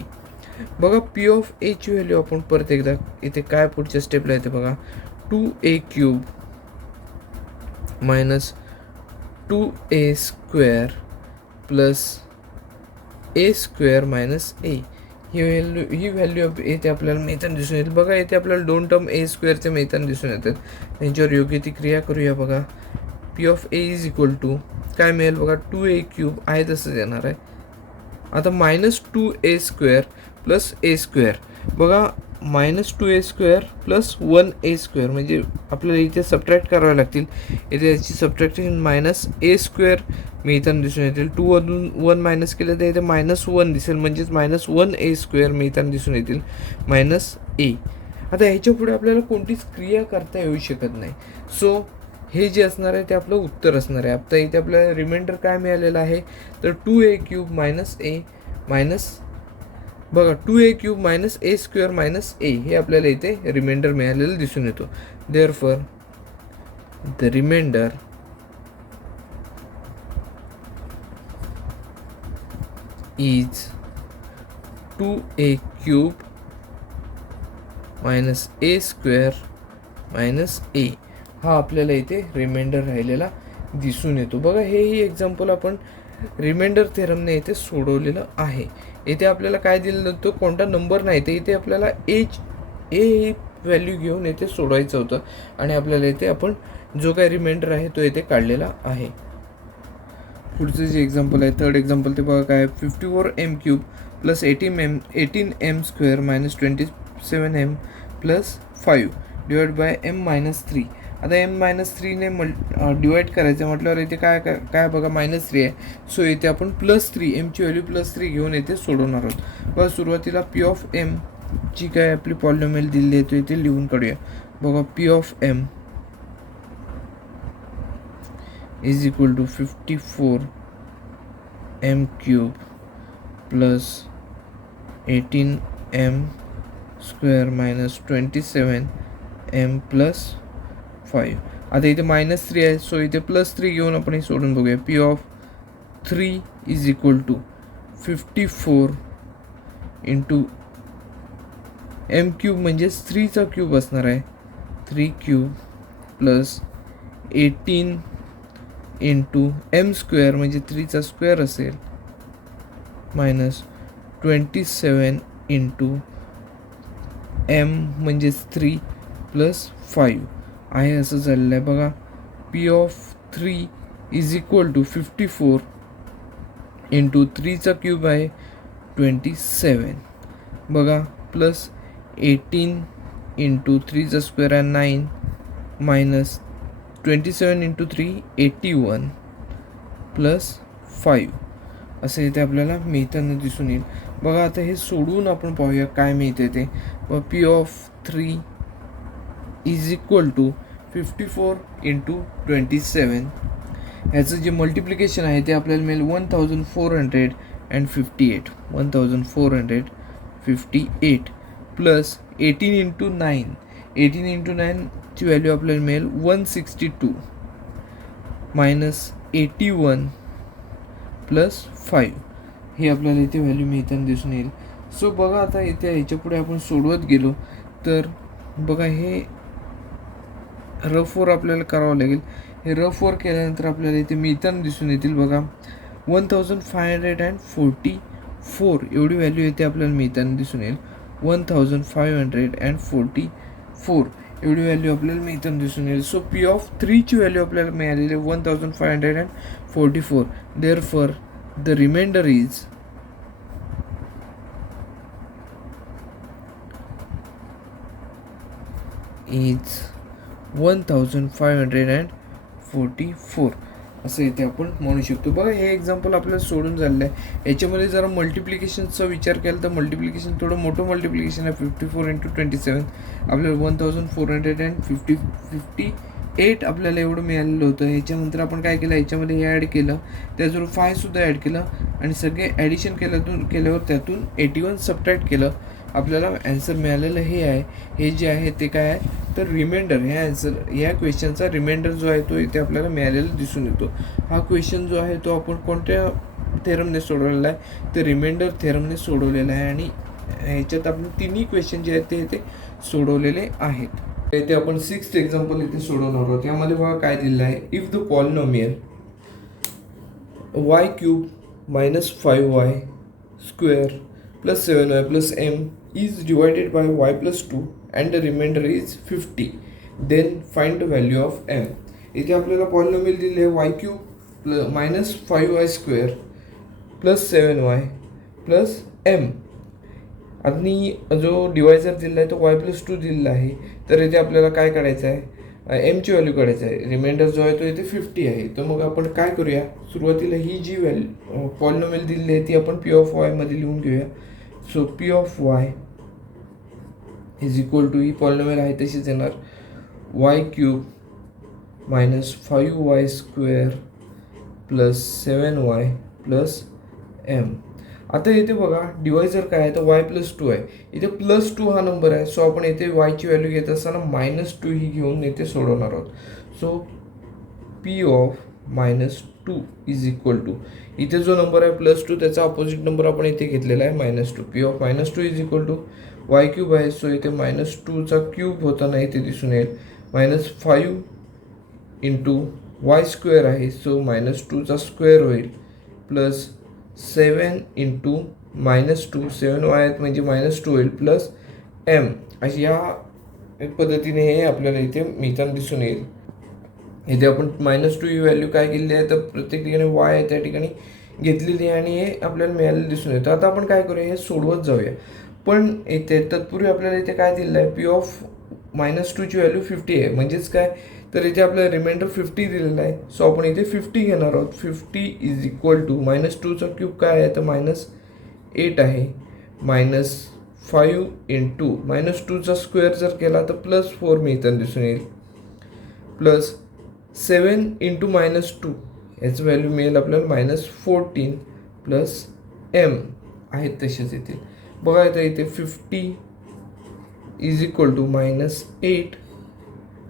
बघा पी ऑफ एची व्हॅल्यू आपण परत एकदा इथे काय पुढच्या स्टेपला येते बघा 2a³ -2a² + a² - a he value इथे आपल्याला मिळताना दिसून येईल. बघा इथे आपल्याला 2 टर्म a² मिळताना दिसून येतात. त्यांच्यावर योग्य ती क्रिया करूया. बघा P of a is equal to काय मिळेल बघा 2a³ आहे तसंच येणार आहे. आता -2a² + a². बघा -2a² + 1a² म्हणजे आपल्याला इथे सबट्रॅक्ट करावे लागतील. इथे याची सबट्रॅक्शन -a² मिळताना दिसून येतील. 2 मधून 1 मायनस केलं तर इथे -1 दिसेल म्हणजेच -1a² मिळताना दिसून येतील -a. आता ह्याच्या पुढे आपल्याला कोणतीच क्रिया करता येऊ शकत नाही. सो हे जे असणार आहे ते आपलं उत्तर असणार आहे. आता इथे आपल्याला रिमाइंडर काय मिळालेलं आहे तर 2a³ बघा 2a³ -a² - a हे आपल्याला इथे रिमाइंडर मिळालेलं दिसून येतो. Therefore the remainder is 2a³ -a² - a हा आपल्याला इथे रिमाइंडर राहिलेला दिसून येतो. बघा हेही एक्झाम्पल आपण रिमाइंडर थेरमने इथे सोडवलेलं आहे. इथे आपल्याला काय दिलेलं होतं कोणता नंबर नाही तर इथे आपल्याला ए ही व्हॅल्यू घेऊन इथे सोडवायचं होतं आणि आपल्याला इथे आपण जो काही रिमाइंडर आहे तो इथे काढलेला आहे. पुढचं जे एक्झाम्पल आहे थर्ड एक्झाम्पल ते बघा काय 54m³ + 18m² -27m + 5 divide by m - 3. आता m - 3ने डिवाइड करायचं म्हटल्यावर इथे काय बघा -3 आहे. सो इथे आपण +3 mची व्हॅल्यू +3 घेऊन इथे सोडवणार आहोत. बघा सुरुवातीला पी ऑफ m जी काय आपली पॉलिनॉमियल दिली आहे तो इथे लिहून काढूया. बघा P of m is equal to 54m³ + 18m² -27m + 5. आता इथे -3 आहे सो इथे +3 घेऊन आपण हे सोडून बघूया. P of 3 is equal to 54 into m³ म्हणजेच 3चा क्यूब असणार आहे 3³ + 18 इंटू एम स्क्वेअर म्हणजे 3चा स्क्वेअर असेल मायनस 27 इंटू एम म्हणजेच 3 प्लस 5 आहे असं झालेलं आहे बघा. P of 3 is equal to 54 into 3चा क्यूब आहे 27 बघा प्लस 18 इंटू 3चा स्क्वेअर आहे 9 मायनस 27 इंटू 3 81 प्लस 5 असं इथे आपल्याला मिळताना दिसून येईल बघा. आता हे सोडवून आपण पाहूया काय मिळते ते. P of 3 is equal to 54 into 27 ह्याचं जे मल्टिप्लिकेशन आहे ते आपल्याला मिळेल 1458 प्लस 18 इंटू 9ची व्हॅल्यू आपल्याला मिळेल 162 मायनस 81 प्लस 5 हे आपल्याला इथे व्हॅल्यू मिळताना दिसून येईल. सो बघा आता इथे ह्याच्या पुढे आपण सोडवत गेलो तर बघा हे रफ वर आपल्याला करावं लागेल. हे रफ वर केल्यानंतर आपल्याला इथे मिळताना दिसून येतील बघा 1544 एवढी व्हॅल्यू इथे आपल्याला मिळताना दिसून येईल. 1544 एवढी व्हॅल्यू आपल्याला मिळताना दिसून येईल. सो पी ऑफ 3ची व्हॅल्यू आपल्याला मिळालेली 1544. Therefore the remainder is is 1544 असं इथे आपण म्हणू शकतो. बघा हे एक्झाम्पल आपल्याला सोडून झालेलं आहे. याच्यामध्ये जरा मल्टिप्लिकेशनचा विचार केला तर मल्टिप्लिकेशन थोडं मोठं मल्टिप्लिकेशन आहे. 54 इंटू 27 आपल्याला 1458 आपल्याला एवढं मिळालेलं होतं. ह्याच्यानंतर आपण काय केलं याच्यामध्ये हे ॲड केलं त्याचबरोबर 5सुद्धा ॲड केलं आणि सगळे ॲडिशन केल्यावर त्यातून 81 सबट्रॅक्ट केलं. आपल्याला ॲन्सर मिळालेलं हे आहे. हे जे आहे ते काय आहे तर रिमाइंडर ह्या क्वेश्चनचा रिमाइंडर जो आहे तो इथे आपल्याला मिळालेला दिसून येतो. हा क्वेश्चन जो आहे तो आपण कोणत्या थेरमने सोडवलेला आहे तर रिमाइंडर थेरमने सोडवलेला आहे आणि ह्याच्यात आपण तिन्ही क्वेश्चन जे आहेत ते इथे सोडवलेले आहेत. इथे आपण 6th एक्झाम्पल इथे सोडवणार आहोत. यामध्ये बघा काय दिलेलं आहे. If the polynomial y cube minus 5y square plus 7y plus m is divided by y plus 2 and the remainder is 50, then find the value of m. इथे आपल्याला पॉलिनॉमियल दिले आहे y cube minus 5y square plus 7y plus m आणि जो divisor दिला आहे तो y plus 2 दिलेला आहे. तर इथे आपल्याला काय काढायचं आहे एमची व्हॅल्यू काढायचं आहे. रिमाइंडर जो आहे तो इथे 50 आहे. तर मग आपण काय करूया सुरुवातीला ही जी व्हॅल्यू पॉलिनॉमियल दिलेली आहे ती आपण पी ऑफ वाय मध्ये लिहून घेऊया. So P of Y is equal to ही पॉलिनॉमियल आहे तशीच येणार Y cube minus 5y square plus 7y plus m. आता इथे बघा डिवायझर काय आहे तर y प्लस 2 आहे. इथे प्लस 2 हा नंबर आहे. सो आपण इथे yची व्हॅल्यू घेत असताना -2 ही घेऊन इथे सोडवणार आहोत. So P of -2 is equal to इथे जो नंबर आहे +2 त्याचा अपोजिट नंबर आपण इथे घेतलेला आहे -2. P of -2 is equal to Y cube आहे. सो इथे -2चा क्यूब होताना इथे दिसून येईल -5 इंटू वाय स्क्वेअर आहे. सो -2चा स्क्वेअर होईल प्लस 7 इंटू -2 7y आहेत म्हणजे -2 होईल प्लस m अशी या पद्धतीने हे आपल्याला इथे मिळताना दिसून येईल. इथे आपण -2 ही व्हॅल्यू काय केलेली आहे तर प्रत्येक ठिकाणी y आहे त्या ठिकाणी घेतलेली आहे आणि हे आपल्याला मिळालेलं दिसून येतं. आता आपण काय करूया हे सोडवत जाऊया. पण इथे तत्पूर्वी आपल्याला इथे काय दिलेलं आहे पी ऑफ -2ची व्हॅल्यू 50 आहे. म्हणजेच काय तर इथे आपल्याला रिमाइंडर 50 दिलेला आहे. सो आपण इथे 50 घेणार आहोत. 50 इज इक्वल टू -2चा क्यूब काय आहे तर -8 आहे -5 इंटू -2चा स्क्वेअर जर केला तर +4 मिळताना दिसून येईल प्लस 7 इंटू -2 याचं व्हॅल्यू मिळेल आपल्याला -14 प्लस m आहेत तसेच येतील. बघा आता इथे 50 इज इक्वल टू -8.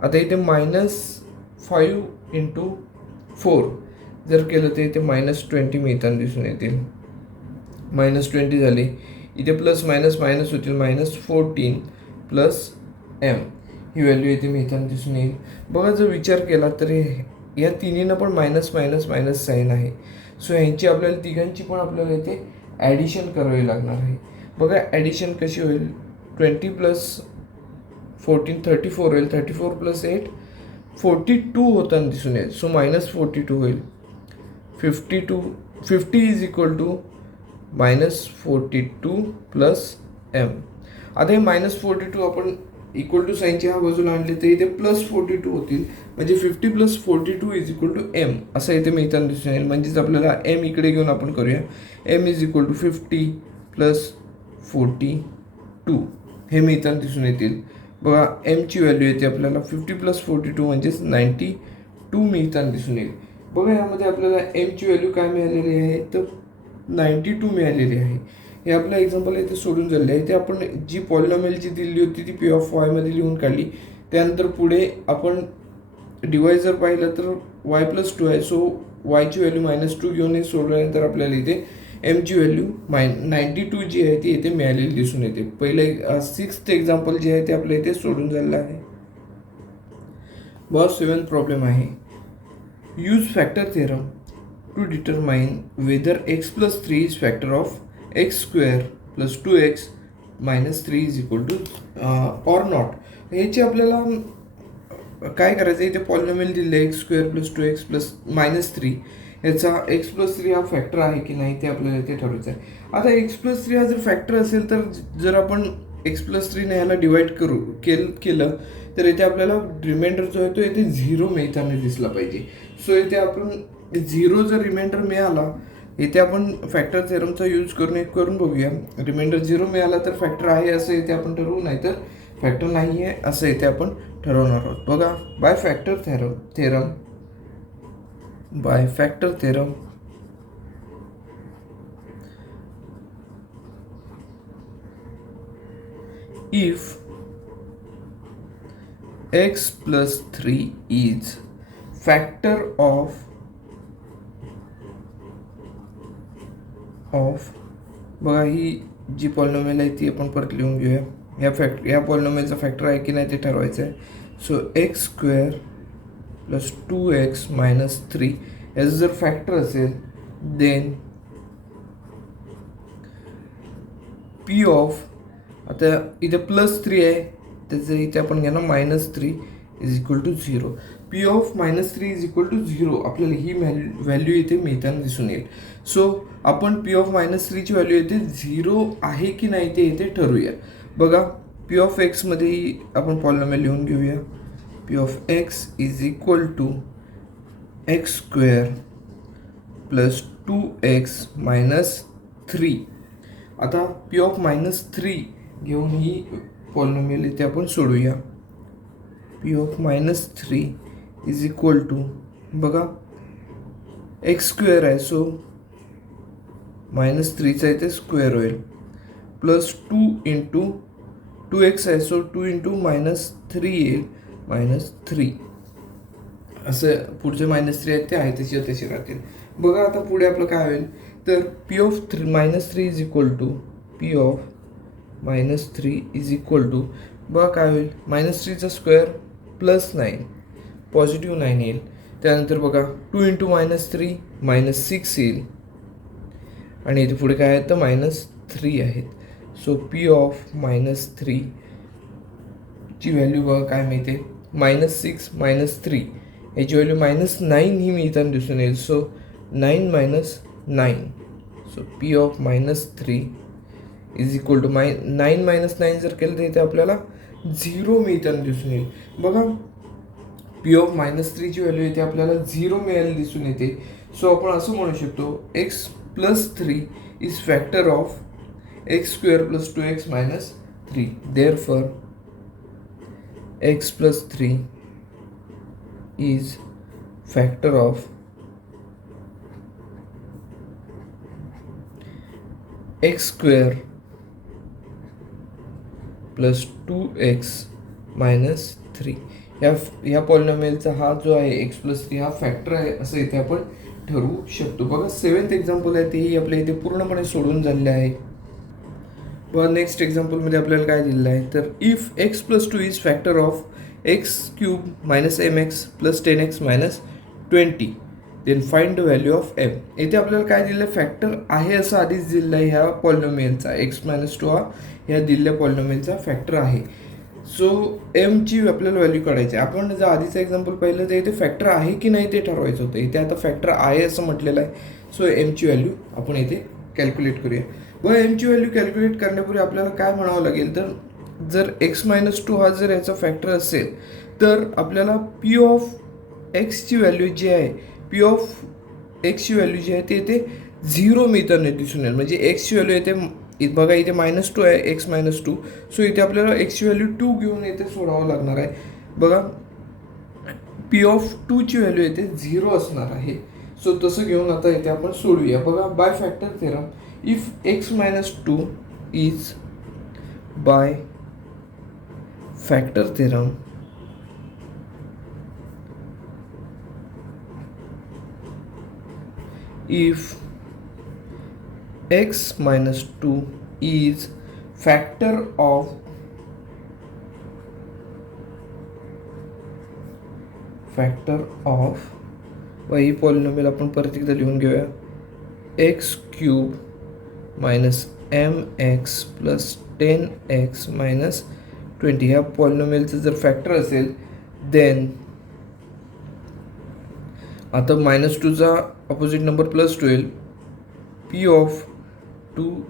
आता इथे -5 इंटू 4 जर केलं तर इथे -20 मिळताना दिसून येतील. -20 झाले. इथे प्लस मायनस मायनस होतील -14 प्लस m ही व्हॅल्यू इथे मिळताना दिसून येईल. बघा जर विचार केला तर या तिन्हीनं पण मायनस मायनस मायनस साईन आहे. सो ह्यांची आपल्याला तिघांची पण आपल्याला इथे ॲडिशन करावी लागणार आहे. बघा ॲडिशन कशी होईल, 20 + 14 34 होईल, 34 + 8 42 होताना दिसून येईल. सो -42 होईल. 50 इज इक्वल टू -42 + m. आता हे -42 आपण इक्वल टू साईनच्या ह्या बाजूला आणले तर इथे +42 होतील. म्हणजे 50 + 42 इज इक्वल टू m असं इथे मिळताना दिसून येईल. म्हणजेच आपल्याला m इकडे घेऊन आपण करूया. m इज इक्वल टू 50 + 42 हे मिळताना दिसून येतील. बघा mची व्हॅल्यू येते आपल्याला 50 + 42 म्हणजेच 92 मिळताना दिसून येईल. बघा यामध्ये आपल्याला mची व्हॅल्यू काय मिळालेली आहे तर 92 मिळालेली आहे. हे आपलं एक्झाम्पल इथे सोडून झाले आहे. ते आपण जी पॉलिनॉमियलची दिली होती ती P(y) मध्ये लिहून काढली. त्यानंतर पुढे आपण डिवायझर पाहिलं तर y + 2 आहे. सो yची व्हॅल्यू -2 घेऊन हे सोडल्यानंतर आपल्याला इथे mची व्हॅल्यू 92 जी आहे ती इथे मिळालेली दिसून येते. पहिले 6th एक्झाम्पल जे आहे ते आपल्या इथे सोडून झालेलं आहे. बॉस 7th प्रॉब्लेम आहे. Use factor theorem to determine whether x + 3 is factor of x² + 2x - 3 is equal to or not. ह्याची आपल्याला काय करायचं, इथे पॉलिनॉमियल दिले x² + 2x + -3. याचा x + 3 हा फॅक्टर आहे की नाही ते आपल्याला इथे ठरवायचं आहे. आता x + 3 हा जर फॅक्टर असेल तर जर आपण x + 3 ने याला डिवाइड केलं तर इथे आपल्याला रिमाइंडर जो आहे तो इथे 0 मिळताना दिसला पाहिजे. सो इथे आपण 0 जर रिमाइंडर मिळाला, इथे आपण फॅक्टर थेरमचा यूज करून बघूया. रिमाइंडर 0 मिळाला तर फॅक्टर आहे असं इथे आपण ठरवू, नाही तर फॅक्टर नाही आहे असं इथे आपण ठरवणार आहोत. बघा by factor theorem if x + 3 is factor of बघा ही जी पॉलिनॉमियल आहे ती आपण परत लिहून घेऊया. या पॉलिनॉमियलचा फॅक्टर आहे की नाही ते ठरवायचं आहे. सो x² + 2x - 3 याचं जर फॅक्टर असेल देन p ऑफ, आता इथे +3 आहे त्याचं इथे आपण घ्या ना -3 is equal to 0. p of -3 is equal to 0 आपल्याला ही व्हॅल्यू इथे मिळताना दिसून येईल. सो आपण p ऑफ -3 ची व्हॅल्यू इथे 0 आहे की नाही ते इथे ठरवूया. बघा p ऑफ x मध्ये आपण पॉलिनॉमियल लिहून घेऊया. p of x is equal to x² + 2x - 3. आता p ऑफ -3 घेऊन ही पॉलिनॉमियल इथे आपण सोडूया. p of -3 is equal to, बघा x² आहे सो -3चा इथे स्क्वेअर होईल +2 × 2x आहे सो 2 × -3 येईल -3. असं पुढचे -3 आहेत ते आहे तसे राहतील. बघा आता पुढे आपलं काय होईल तर p of -3 is equal to p of -3 is equal to, बघा काय होईल -3चा स्क्वेअर +9 पॉझिटिव्ह 9 येईल. त्यानंतर बघा 2 × -3 -6 येईल आणि इथे पुढे काय आहे तर -3 आहेत. सो p ऑफ -3 ची व्हॅल्यू बघा काय मिळते -6 -3 याची व्हॅल्यू -9 ही मिळताना दिसून येईल. So 9 - 9 so p of -3 is equal to 9 - 9 जर केलं तर इथे आपल्याला 0 मिळताना दिसून येईल. बघा p ऑफ -3 ची व्हॅल्यू इथे आपल्याला 0 मिळायला दिसून येते. सो आपण असं म्हणू शकतो x + 3 is factor of x² + 2x - 3. Therefore x + 3 is factor of x² + 2x - 3. ह्या पॉलिनॉमियलचा हा जो आहे x + 3 हा फॅक्टर आहे असं इथे आपण ठरवू शकतो. बघा 7th एक्झाम्पल आहे तेही आपल्या इथे पूर्णपणे सोडून झालेले आहे. बघा नेक्स्ट एक्झाम्पलमध्ये आपल्याला काय दिलेलं आहे तर if x + 2 is factor of x³ - mx + 10x - 20. Then find the value of M. इथे आपल्याला काय दिलं आहे, फॅक्टर आहे असं आधीच दिलेलं आहे ह्या पॉलिनोमियलचा. x-2 हा ह्या दिलेल्या पॉलिनोमियलचा फॅक्टर आहे. सो एमची आपल्याला व्हॅल्यू काढायची आहे. आपण जर आधीचं एक्झाम्पल पाहिलं तर इथे फॅक्टर आहे की नाही ते ठरवायचं होतं. इथे आता फॅक्टर आहे असं म्हटलेलं आहे. सो एमची व्हॅल्यू आपण इथे कॅल्क्युलेट करूया. व एमची व्हॅल्यू कॅल्क्युलेट करण्यापूर्वी आपल्याला काय म्हणावं लागेल, तर जर x-2 हा जर याचा फॅक्टर असेल तर आपल्याला पी ऑफ एक्सची व्हॅल्यू जी आहे, पी ऑफ एक्सची व्हॅल्यू जी आहे ते इथे 0 मिळताना दिसून येईल. म्हणजे एक्सची व्हॅल्यू येते बघा, इथे -2 आहे, x-2. सो इथे आपल्याला एक्सची व्हॅल्यू 2 घेऊन इथे सोडावं लागणार आहे. बघा पी ऑफ 2ची व्हॅल्यू येते 0 असणार आहे. सो तसं घेऊन आता इथे आपण सोडूया. बघा by factor theorem, if x-2 is by factor theorem if x-2 is factor of ही पॉलिनोमियल आपण परत एकदा लिहून घेऊया. x³ minus mx plus 10x minus 20 ह्या पॉलिनोमियलचं जर फॅक्टर असेल देन आता -2चा opposite number +12, P of 2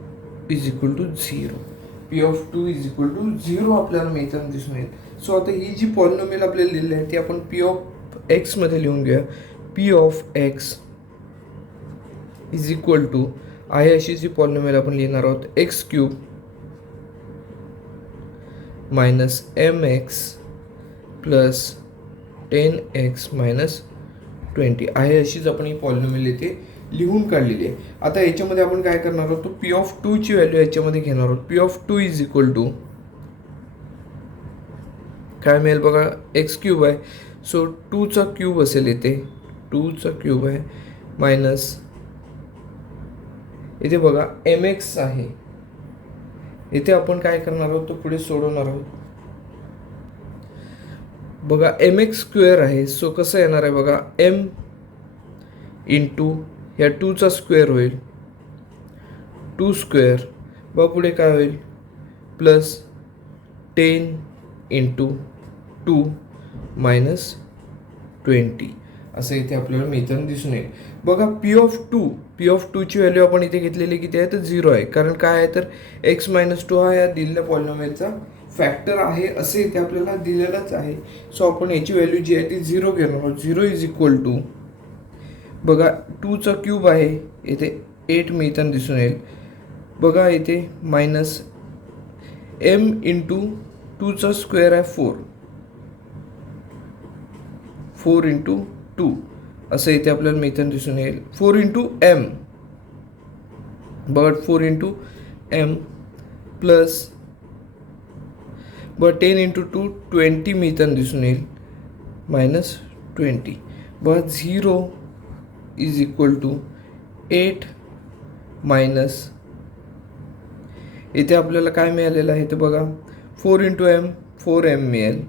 is equal to 0. P of 2 is equal to 0 आपल्याला मिळताना दिसून येईल. सो आता ही जी पॉलिनोमियल आपल्याला लिहिली आहे ती आपण पी ऑफ एक्समध्ये लिहून घेऊया. P of X is equal to आहे अशी जी पॉलिनोमियल आपण लिहिणार आहोत, x³ minus mx plus 10x minus 20 आहे अशीच आपण ही पॉलिनोमियल इथे लिहून काढलेली आहे. आता याच्यामध्ये आपण काय करणार आहोत, पी ऑफ 2ची व्हॅल्यू याच्यामध्ये घेणार आहोत. P of 2 is equal to काय मिळेल बघा, x³ आहे. सो 2चा क्यूब असेल इथे, 2चा क्यूब आहे मायनस इथे बघा mx आहे. इथे आपण काय करणार आहोत, तो पुढे सोडवणार आहोत. बघा mx² आहे. सो कसं येणार आहे बघा, m इंटू ह्या 2चा स्क्वेअर होईल, 2² बघा पुढे काय होईल प्लस 10 इंटू 2 मायनस 20 असं इथे आपल्याला मिळताना दिसून येईल. बघा पी ऑफ 2ची व्हॅल्यू आपण इथे घेतलेली किती आहे तर 0 आहे. कारण काय आहे तर x-2 हा या दिलेल्या पॉलिनोमियलचा फॅक्टर आहे असे इथे आपल्याला दिलेलंच आहे. सो आपण याची व्हॅल्यू जी आहे ती 0 घेणार आहोत. 0 इज इक्वल टू बघा 2चा क्यूब आहे इथे 8 मिळताना दिसून येईल. बघा इथे मायनस m इंटू 2चा स्क्वेअर आहे 4 इंटू 2 असं इथे आपल्याला मिळताना दिसून येईल. 4 इंटू m बघा 4 इंटू m प्लस बघा 10 इंटू 2 20 मिळताना दिसून येईल मायनस 20. बघा 0 इज इक्वल टू 8 मायनस इथे आपल्याला काय मिळालेलं आहे ते बघा 4 इंटू m 4m मिळेल.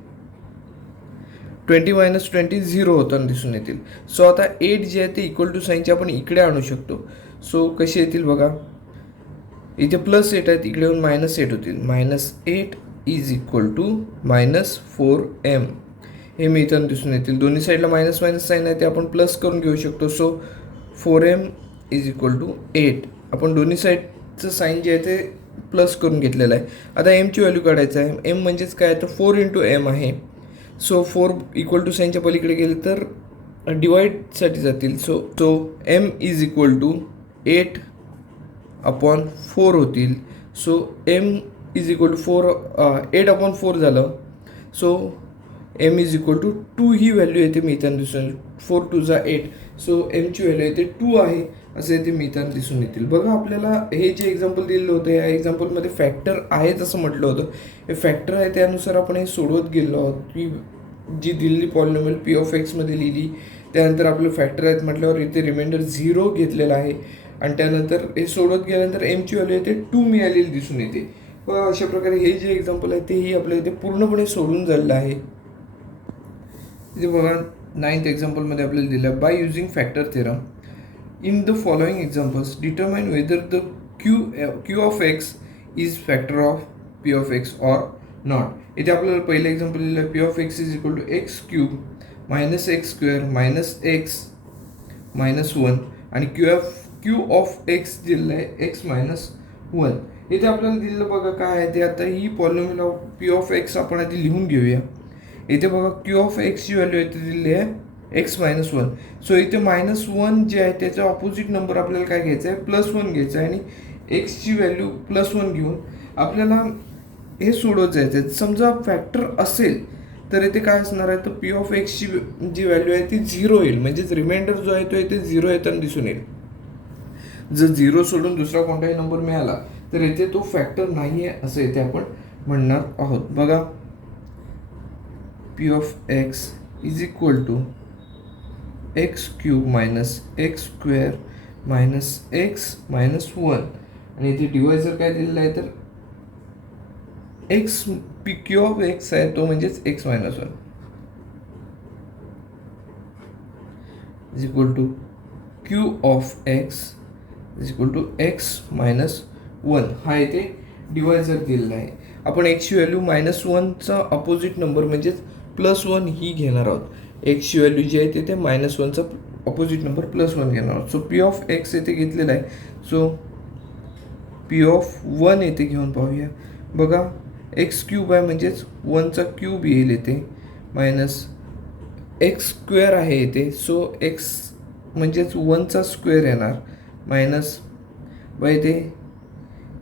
20 मायनस 20 0 होताना दिसून येतील. सो आता 8 जे आहे ते इक्वल टू साईनचे आपण इकडे आणू शकतो. सो कसे येतील बघा, इथे +8 आहेत, इकडे येऊन -8 होतील. -8 इज इक्वल टू -4m हे मिळताना दिसून येतील. दोन्ही साईडला मायनस साईन आहे ते आपण प्लस करून घेऊ शकतो. So 4m is equal to 8 आपण दोन्ही साईडचं साईन जे आहे ते प्लस करून घेतलेलं आहे. आता एमची व्हॅल्यू काढायचं आहे. एम म्हणजेच काय तर 4 इंटू m आहे. सो 4 इक्वल टू साईनच्या पलीकडे गेले तर डिवाईडसाठी जातील. So m is equal to 8/4 होतील. So m is equal to 8/4 झालं. So m is equal to 2 ही व्हॅल्यू येते मिळताना दिसून 4 2 जा 8. सो एमची व्हॅल्यू येते 2 आहे असे इथे मिळताना दिसून येतील. बघा आपल्याला हे जे एक्झाम्पल दिलेलं होतं या एक्झाम्पलमध्ये फॅक्टर आहेच असं म्हटलं होतं. हे फॅक्टर आहे त्यानुसार आपण हे सोडवत गेलो आहोत की जी दिलेली पॉलिनोमियल पी ऑफ एक्समध्ये लिहिली त्यानंतर आपलं फॅक्टर आहेत म्हटल्यावर इथे रिमाइंडर 0 घेतलेला आहे आणि त्यानंतर हे सोडवत गेल्यानंतर एमची व्हॅल्यू येते 2 मिळालेली दिसून येते. अशा प्रकारे हे जे एक्झाम्पल आहे तेही आपल्या इथे पूर्णपणे सोडून झालेलं आहे. इथे बघा 9th एक्झाम्पलमध्ये आपल्याला दिलं by using factor theorem in the following examples determine whether the Q of X is factor of P of X or not. इथे आपल्याला पहिलं एक्झाम्पल दिलं P of X is equal to X cube minus X square minus X minus 1 आणि Q of x दिलेलं आहे x minus 1. इथे आपल्याला दिलेलं बघा काय आहे ते. आता ही polynomial of P of X आपण आधी लिहून घेऊया. इथे बघा क्यू ऑफ एक्सची व्हॅल्यू इथे दिलेली आहे एक्स मायनस 1. सो इथे मायनस 1 जे आहे त्याचा ऑपोजिट नंबर आपल्याला काय घ्यायचा आहे प्लस 1 घ्यायचा आहे आणि एक्सची व्हॅल्यू प्लस 1 घेऊन आपल्याला हे सोडवत जायचं आहे. समजा फॅक्टर असेल तर इथे काय असणार आहे तर पी ऑफ एक्सची जी व्हॅल्यू आहे ती 0 येईल. म्हणजेच रिमाइंडर जो आहे तो इथे 0 येताना दिसून येईल. जर 0 सोडून दुसरा कोणताही नंबर मिळाला तर इथे तो फॅक्टर नाही आहे असं इथे आपण म्हणणार आहोत. बघा P of X is equal to X cube minus X square minus X minus 1 आणि इथे डिवायझर काय दिलेला आहे तर X P Q of X आहे तो म्हणजेच X minus 1 is equal to Q of X is equal to X minus 1 हा इथे डिवायझर दिलेला आहे. आपण एक्सची व्हॅल्यू मायनस 1चा अपोजिट नंबर म्हणजेच प्लस 1 ही घेणार आहोत. एक्सची व्हॅल्यू जी आहे ते मायनस 1चा अपोजिट नंबर प्लस 1 घेणार आहोत. सो पी ऑफ एक्स येथे घेतलेला आहे. सो पी ऑफ 1 येथे घेऊन पाहूया. बघा एक्स क्यूब आहे म्हणजेच 1चा क्यूब येईल येते मायनस एक्स स्क्वेअर आहे इथे. सो एक्स म्हणजेच 1चा स्क्वेअर येणार मायनस बाय इथे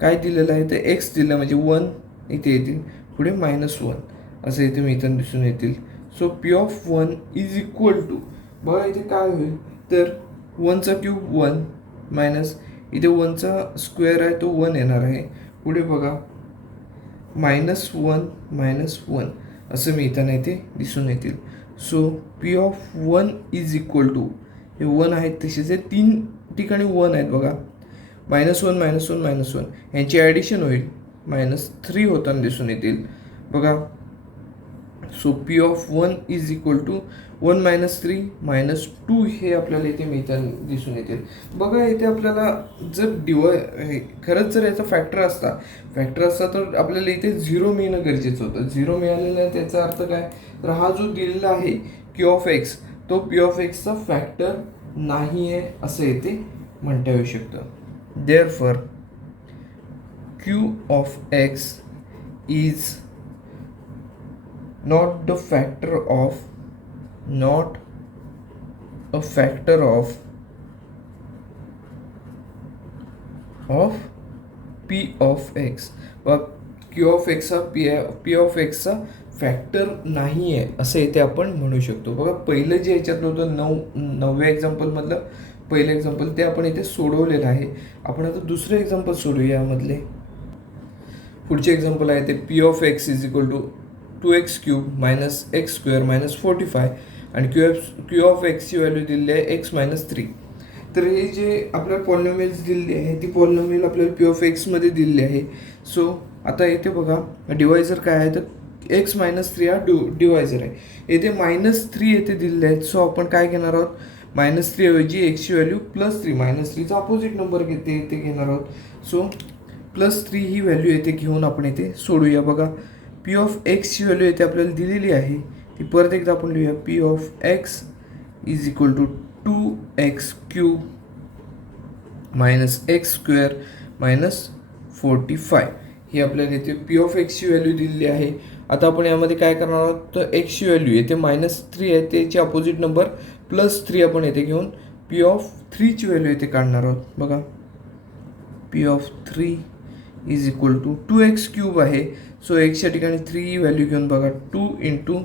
काय दिलेलं आहे तर एक्स दिलं म्हणजे 1 इथे येतील पुढे मायनस 1 असं इथे मिळताना दिसून येतील. So P of 1 is equal to बघा इथे काय होईल तर 1चा क्यूब 1 मायनस इथे 1चा स्क्वेअर आहे तो 1 येणार आहे पुढे बघा मायनस 1 असं मिळताना इथे दिसून येतील. So P of 1 is equal to हे 1 आहेत तसेच हे 3 ठिकाणी 1 आहेत बघा मायनस 1 मायनस 1 मायनस 1 यांची ॲडिशन होईल मायनस 3 होताना दिसून येतील बघा. So P of 1 is equal to 1 minus 3 minus 2 हे आपल्याला इथे मिळताना दिसून येतील. बघा इथे आपल्याला जर खरंच जर याचा फॅक्टर असता तर आपल्याला इथे 0 मिळणं गरजेचं होतं. 0 मिळालेलं आहे त्याचा अर्थ काय तर हा जो दिलेला आहे क्यू ऑफ एक्स तो पी ऑफ एक्सचा फॅक्टर नाही आहे असं इथे म्हणता येऊ शकतं. Therefore Q of X is not a factor of p of x व q of x हा p of x चा फॅक्टर नाही आहे असं इथे आपण म्हणू शकतो. बघा पहिलं जे याच्यातलं होतं 9व्या एक्झाम्पलमधलं पहिलं एक्झाम्पल ते आपण इथे सोडवलेलं आहे. आपण आता दुसरं एक्झाम्पल सोडूया. यामधले पुढचे एक्झाम्पल आहे ते P of X is equal to 2x cube minus X square minus 45 आणि क्यू ऑफ एक्सची व्हॅल्यू दिलेली आहे एक्स मायनस 3. तर हे जे आपल्याला पॉलिनॉमियल्स दिलेली आहे ती पॉलिनॉमियल आपल्याला पी ऑफ एक्समध्ये दिलेली आहे. सो आता इथे बघा डिवायझर काय आहे तर एक्स मायनस 3 हा डिवायझर आहे. येथे मायनस 3 येथे दिलेले आहेत. सो आपण काय घेणार आहोत मायनस 3 ऐवजी एक्सची व्हॅल्यू प्लस 3 मायनस 3चा अपोजिट नंबर इथे घेणार आहोत. सो प्लस 3 ही व्हॅल्यू येथे घेऊन आपण इथे सोडूया. बघा पी ऑफ एक्सची व्हॅल्यू येथे आपल्याला दिलेली आहे ती परत एकदा आपण लिहूया. P of X is equal to 2x cube minus X square minus 45 ही आपल्याला इथे पी ऑफ एक्सची व्हॅल्यू दिलेली आहे. आता आपण यामध्ये काय करणार आहोत तर एक्सची व्हॅल्यू येथे मायनस 3 आहे त्याचे अपोजिट नंबर प्लस 3 आपण येथे घेऊन पी ऑफ 3ची व्हॅल्यू येथे काढणार आहोत. बघा P of 3 is equal to 2x cube आहे. सो एक्सच्या ठिकाणी 3 ही व्हॅल्यू घेऊन बघा 2 इंटू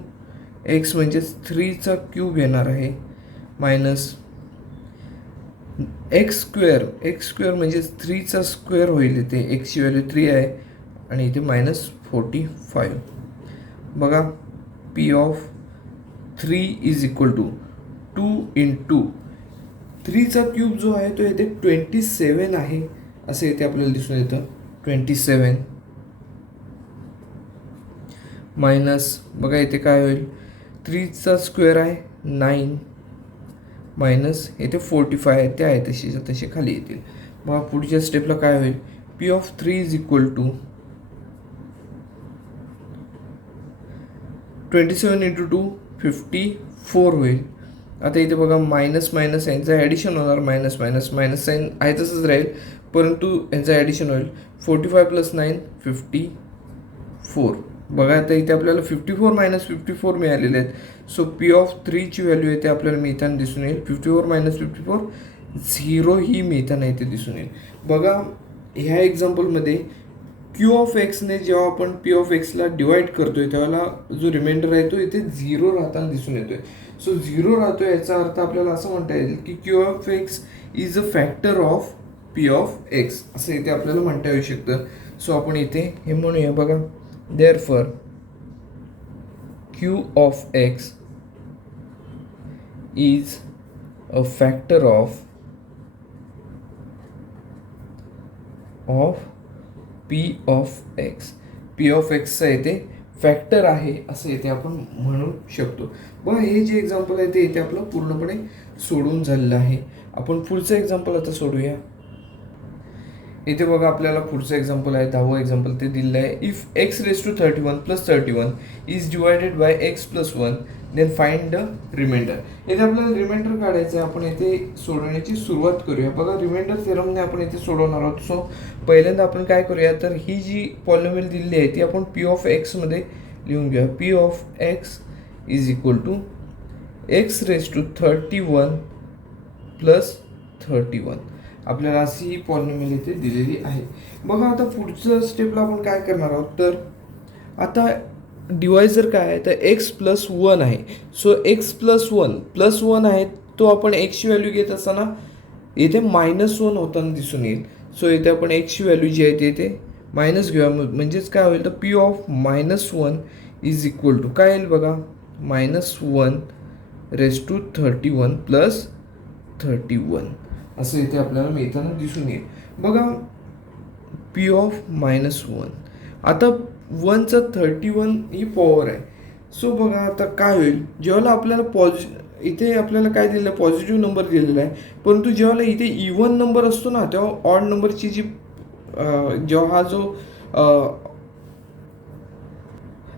एक्स म्हणजेच 3चा क्यूब येणार आहे मायनस एक्स स्क्वेअर म्हणजेच 3चा स्क्वेअर होईल. इथे एक्सची व्हॅल्यू 3 आहे आणि इथे मायनस 45. बघा P of 3 is equal to 2 into 3चा क्यूब जो आहे तो इथे 27 आहे असं इथे आपल्याला दिसून येतं. 27 मायनस बघा इथे काय होईल 3चा स्क्वेअर आहे 9 मायनस इथे 45 आहे ते आहे तशीच्या तसे खाली येतील. मग पुढच्या स्टेपला काय होईल, P of 3 is equal to 27 into 2 54 होईल. आता इथे बघा मायनस मायनस यांचं ॲडिशन होणार, मायनस मायनस मायनस साईन आहे तसंच राहील, परंतु यांचं ॲडिशन होईल. 45 प्लस 9 54. बघा आता इथे आपल्याला 54 मायनस 54 मिळालेले आहेत. सो पी ऑफ 3ची व्हॅल्यू येते आपल्याला मिळताना दिसून येईल. 54 मायनस 54 0 ही मिळताना इथे दिसून येईल. बघा ह्या एक्झाम्पलमध्ये क्यू ऑफ एक्सने जेव्हा आपण पी ऑफ एक्सला डिवाइड करतोय त्यावेळेला जो रिमाइंडर आहे तो इथे 0 राहताना दिसून येतोय. सो 0 राहतोय याचा अर्थ आपल्याला असं म्हणता येईल की Q of X is a factor of P of x असं इथे आपल्याला म्हणता येऊ शकतं. सो आपण इथे हे म्हणूया बघा, therefore Q of X is a factor of P of x. P of एक्सचा इथे फॅक्टर आहे असं इथे आपण म्हणू शकतो. बघा हे जे एक्झाम्पल आहे ते इथे आपलं पूर्णपणे सोडून झालेलं आहे. आपण पुढचं एक्झाम्पल आता सोडूया. इथे बघा आपल्याला पुढचं एक्झाम्पल आहे 10वं एक्झाम्पल ते दिलेलं आहे. If X raise to 31 plus 31 is divided by X plus 1 then find the remainder. इथे आपल्याला रिमाइंडर काढायचं आहे. आपण इथे सोडवण्याची सुरुवात करूया. बघा रिमाइंडर थेरमने आपण इथे सोडवणार आहोत. सो पहिल्यांदा आपण काय करूया, तर ही जी पॉलिनॉमियल दिलेली आहे ती आपण पी ऑफ एक्समध्ये लिहून घेऊया. P of X is equal to X raise to 31 plus 31. आपल्याला अशी ही पॉलिनॉमियल इथे दिलेली आहे. बघा आता पुढचं स्टेपला आपण काय करणार आहोत, तर आता डिवायझर काय आहे, तर एक्स प्लस 1 आहे. सो एक्स प्लस 1 आहे तो आपण एक्सची व्हॅल्यू घेत असताना इथे -1 होताना दिसून येईल. सो इथे आपण एक्सची व्हॅल्यू जी आहे ते मायनस घेऊया. म्हणजेच काय होईल, तर P of -1 is equal to काय येईल बघा, -1 रेस टू 31 प्लस 31 असं इथे आपल्याला मिळताना दिसून येईल. बघा पी ऑफ -1, आता 1चा 31 ही पॉवर आहे. सो बघा आता काय होईल, जेव्हा आपल्याला इथे आपल्याला काय दिलेलं आहे, पॉझिटिव्ह नंबर दिलेला आहे, परंतु जेव्हा इथे इवन नंबर असतो ना तेव्हा ऑड नंबरची जी जेव्हा हा जो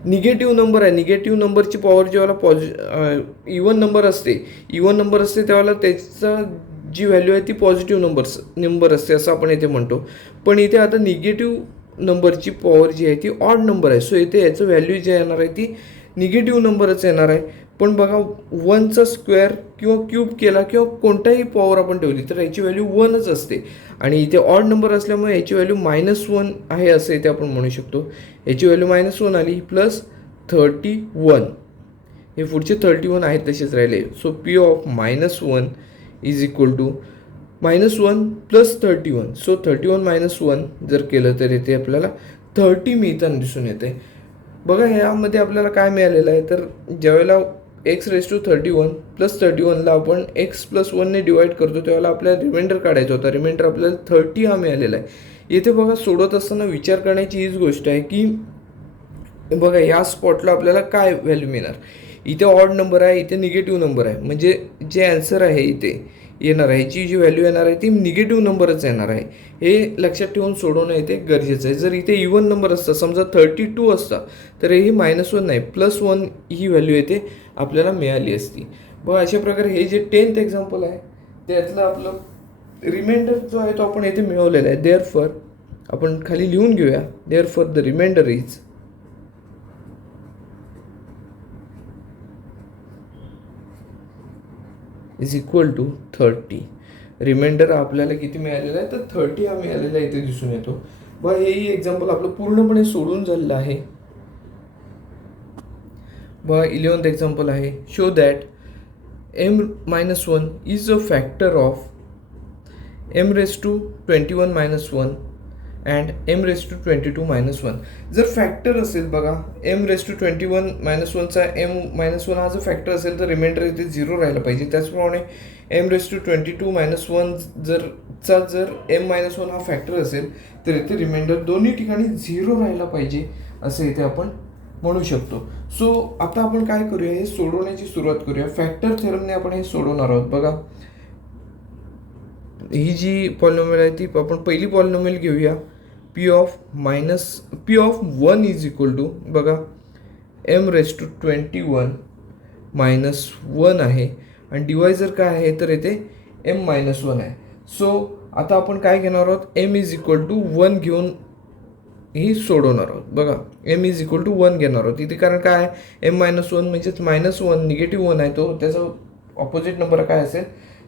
निगेटिव्ह नंबर आहे, निगेटिव्ह नंबरची पॉवर जेव्हा इवन नंबर असते तेव्हा त्याचा जी व्हॅल्यू आहे ती पॉझिटिव्ह नंबर असते असं आपण इथे म्हणतो. पण इथे आता निगेटिव्ह नंबरची पॉवर जी आहे ती ऑड नंबर आहे. सो इथे याचं व्हॅल्यू जी येणार आहे ती निगेटिव्ह नंबरच येणार आहे. पण बघा 1चा स्क्वेअर किंवा क्यूब केला किंवा कोणताही पॉवर आपण ठेवली तर याची व्हॅल्यू 1च असते. आणि इथे ऑड नंबर असल्यामुळे याची व्हॅल्यू -1 आहे असं इथे आपण म्हणू शकतो. याची व्हॅल्यू -1 आली प्लस 31, हे पुढचे 31 आहेत तसेच राहिले. So P of -1 is equal to -1 plus 31. So 31 -1 जर केलं तर इथे आपल्याला 30 मिळताना दिसून येते. बघा ह्यामध्ये आपल्याला काय मिळालेलं आहे, तर ज्यावेळेला एक्स रेस टू 31 प्लस 31ला आपण एक्स प्लस 1ने डिवाइड करतो त्यावेळेला आपल्याला रिमाइंडर काढायचा होता. रिमाइंडर आपल्याला 30 हा मिळालेला आहे. इथे बघा सोडवत असताना विचार करण्याची हीच गोष्ट आहे की बघा या स्पॉटला आपल्याला काय व्हॅल्यू मिळणार. इथे ऑड नंबर आहे, इथे निगेटिव्ह नंबर आहे, म्हणजे जे ॲन्सर आहे इथे येणार आहे याची जी व्हॅल्यू येणार आहे ती निगेटिव्ह नंबरच येणार आहे. हे लक्षात ठेवून सोडवणं इथे गरजेचं आहे. जर इथे इवन नंबर असता, समजा 32 असता, तर ही -1 नाही +1 ही व्हॅल्यू इथे आपल्याला मिळाली असती. बघा अशा प्रकारे हे जे 10th एक्झाम्पल आहे त्यातलं आपलं रिमाइंडर जो आहे तो आपण इथे मिळवलेला आहे. देअरफॉर आपण खाली लिहून घेऊया, therefore the remainder is equal to 30. Remainder आपल्याला किती मिळालेला आहे, तर 30 हा मिळालेला इथे दिसून येतो. बघा हेही एक्झाम्पल आपलं पूर्णपणे सोडून झालेलं आहे. बघा 11th एक्झाम्पल आहे, show that m-1 is a factor of m raise to 21 -1 and m raise to 22 -1. जर फॅक्टर असेल बघा m रेस टू 21 -1चा m-1 हा जर फॅक्टर असेल तर रिमाइंडर इथे 0 राहायला पाहिजे. त्याचप्रमाणे m रेस टू 22 -1 जर m-1 हा फॅक्टर असेल तर इथे रिमाइंडर दोन्ही ठिकाणी 0 राहायला पाहिजे असं इथे आपण म्हणू शकतो. सो आता आपण काय करूया, हे सोडवण्याची सुरुवात करूया. फॅक्टर थेरमने आपण हे सोडवणार आहोत. बघा, ही जी पॉलिनॉमियल आहे ती आपण पहिली पॉलिनॉमियल घेऊया. P of 1 is equal to, बघा, m⁻21 मायनस 1 आहे आणि डिवायझर काय आहे तर येथे m-1 आहे. सो आता आपण काय घेणार आहोत, m इज इक्वल टू 1 घेऊन ही सोडवणार आहोत. बघा, m इज इक्वल टू 1 घेणार आहोत इथे, कारण काय आहे m-1 म्हणजेच -1, निगेटिव्ह 1 आहे तो, त्याचा ऑपोजिट नंबर काय असेल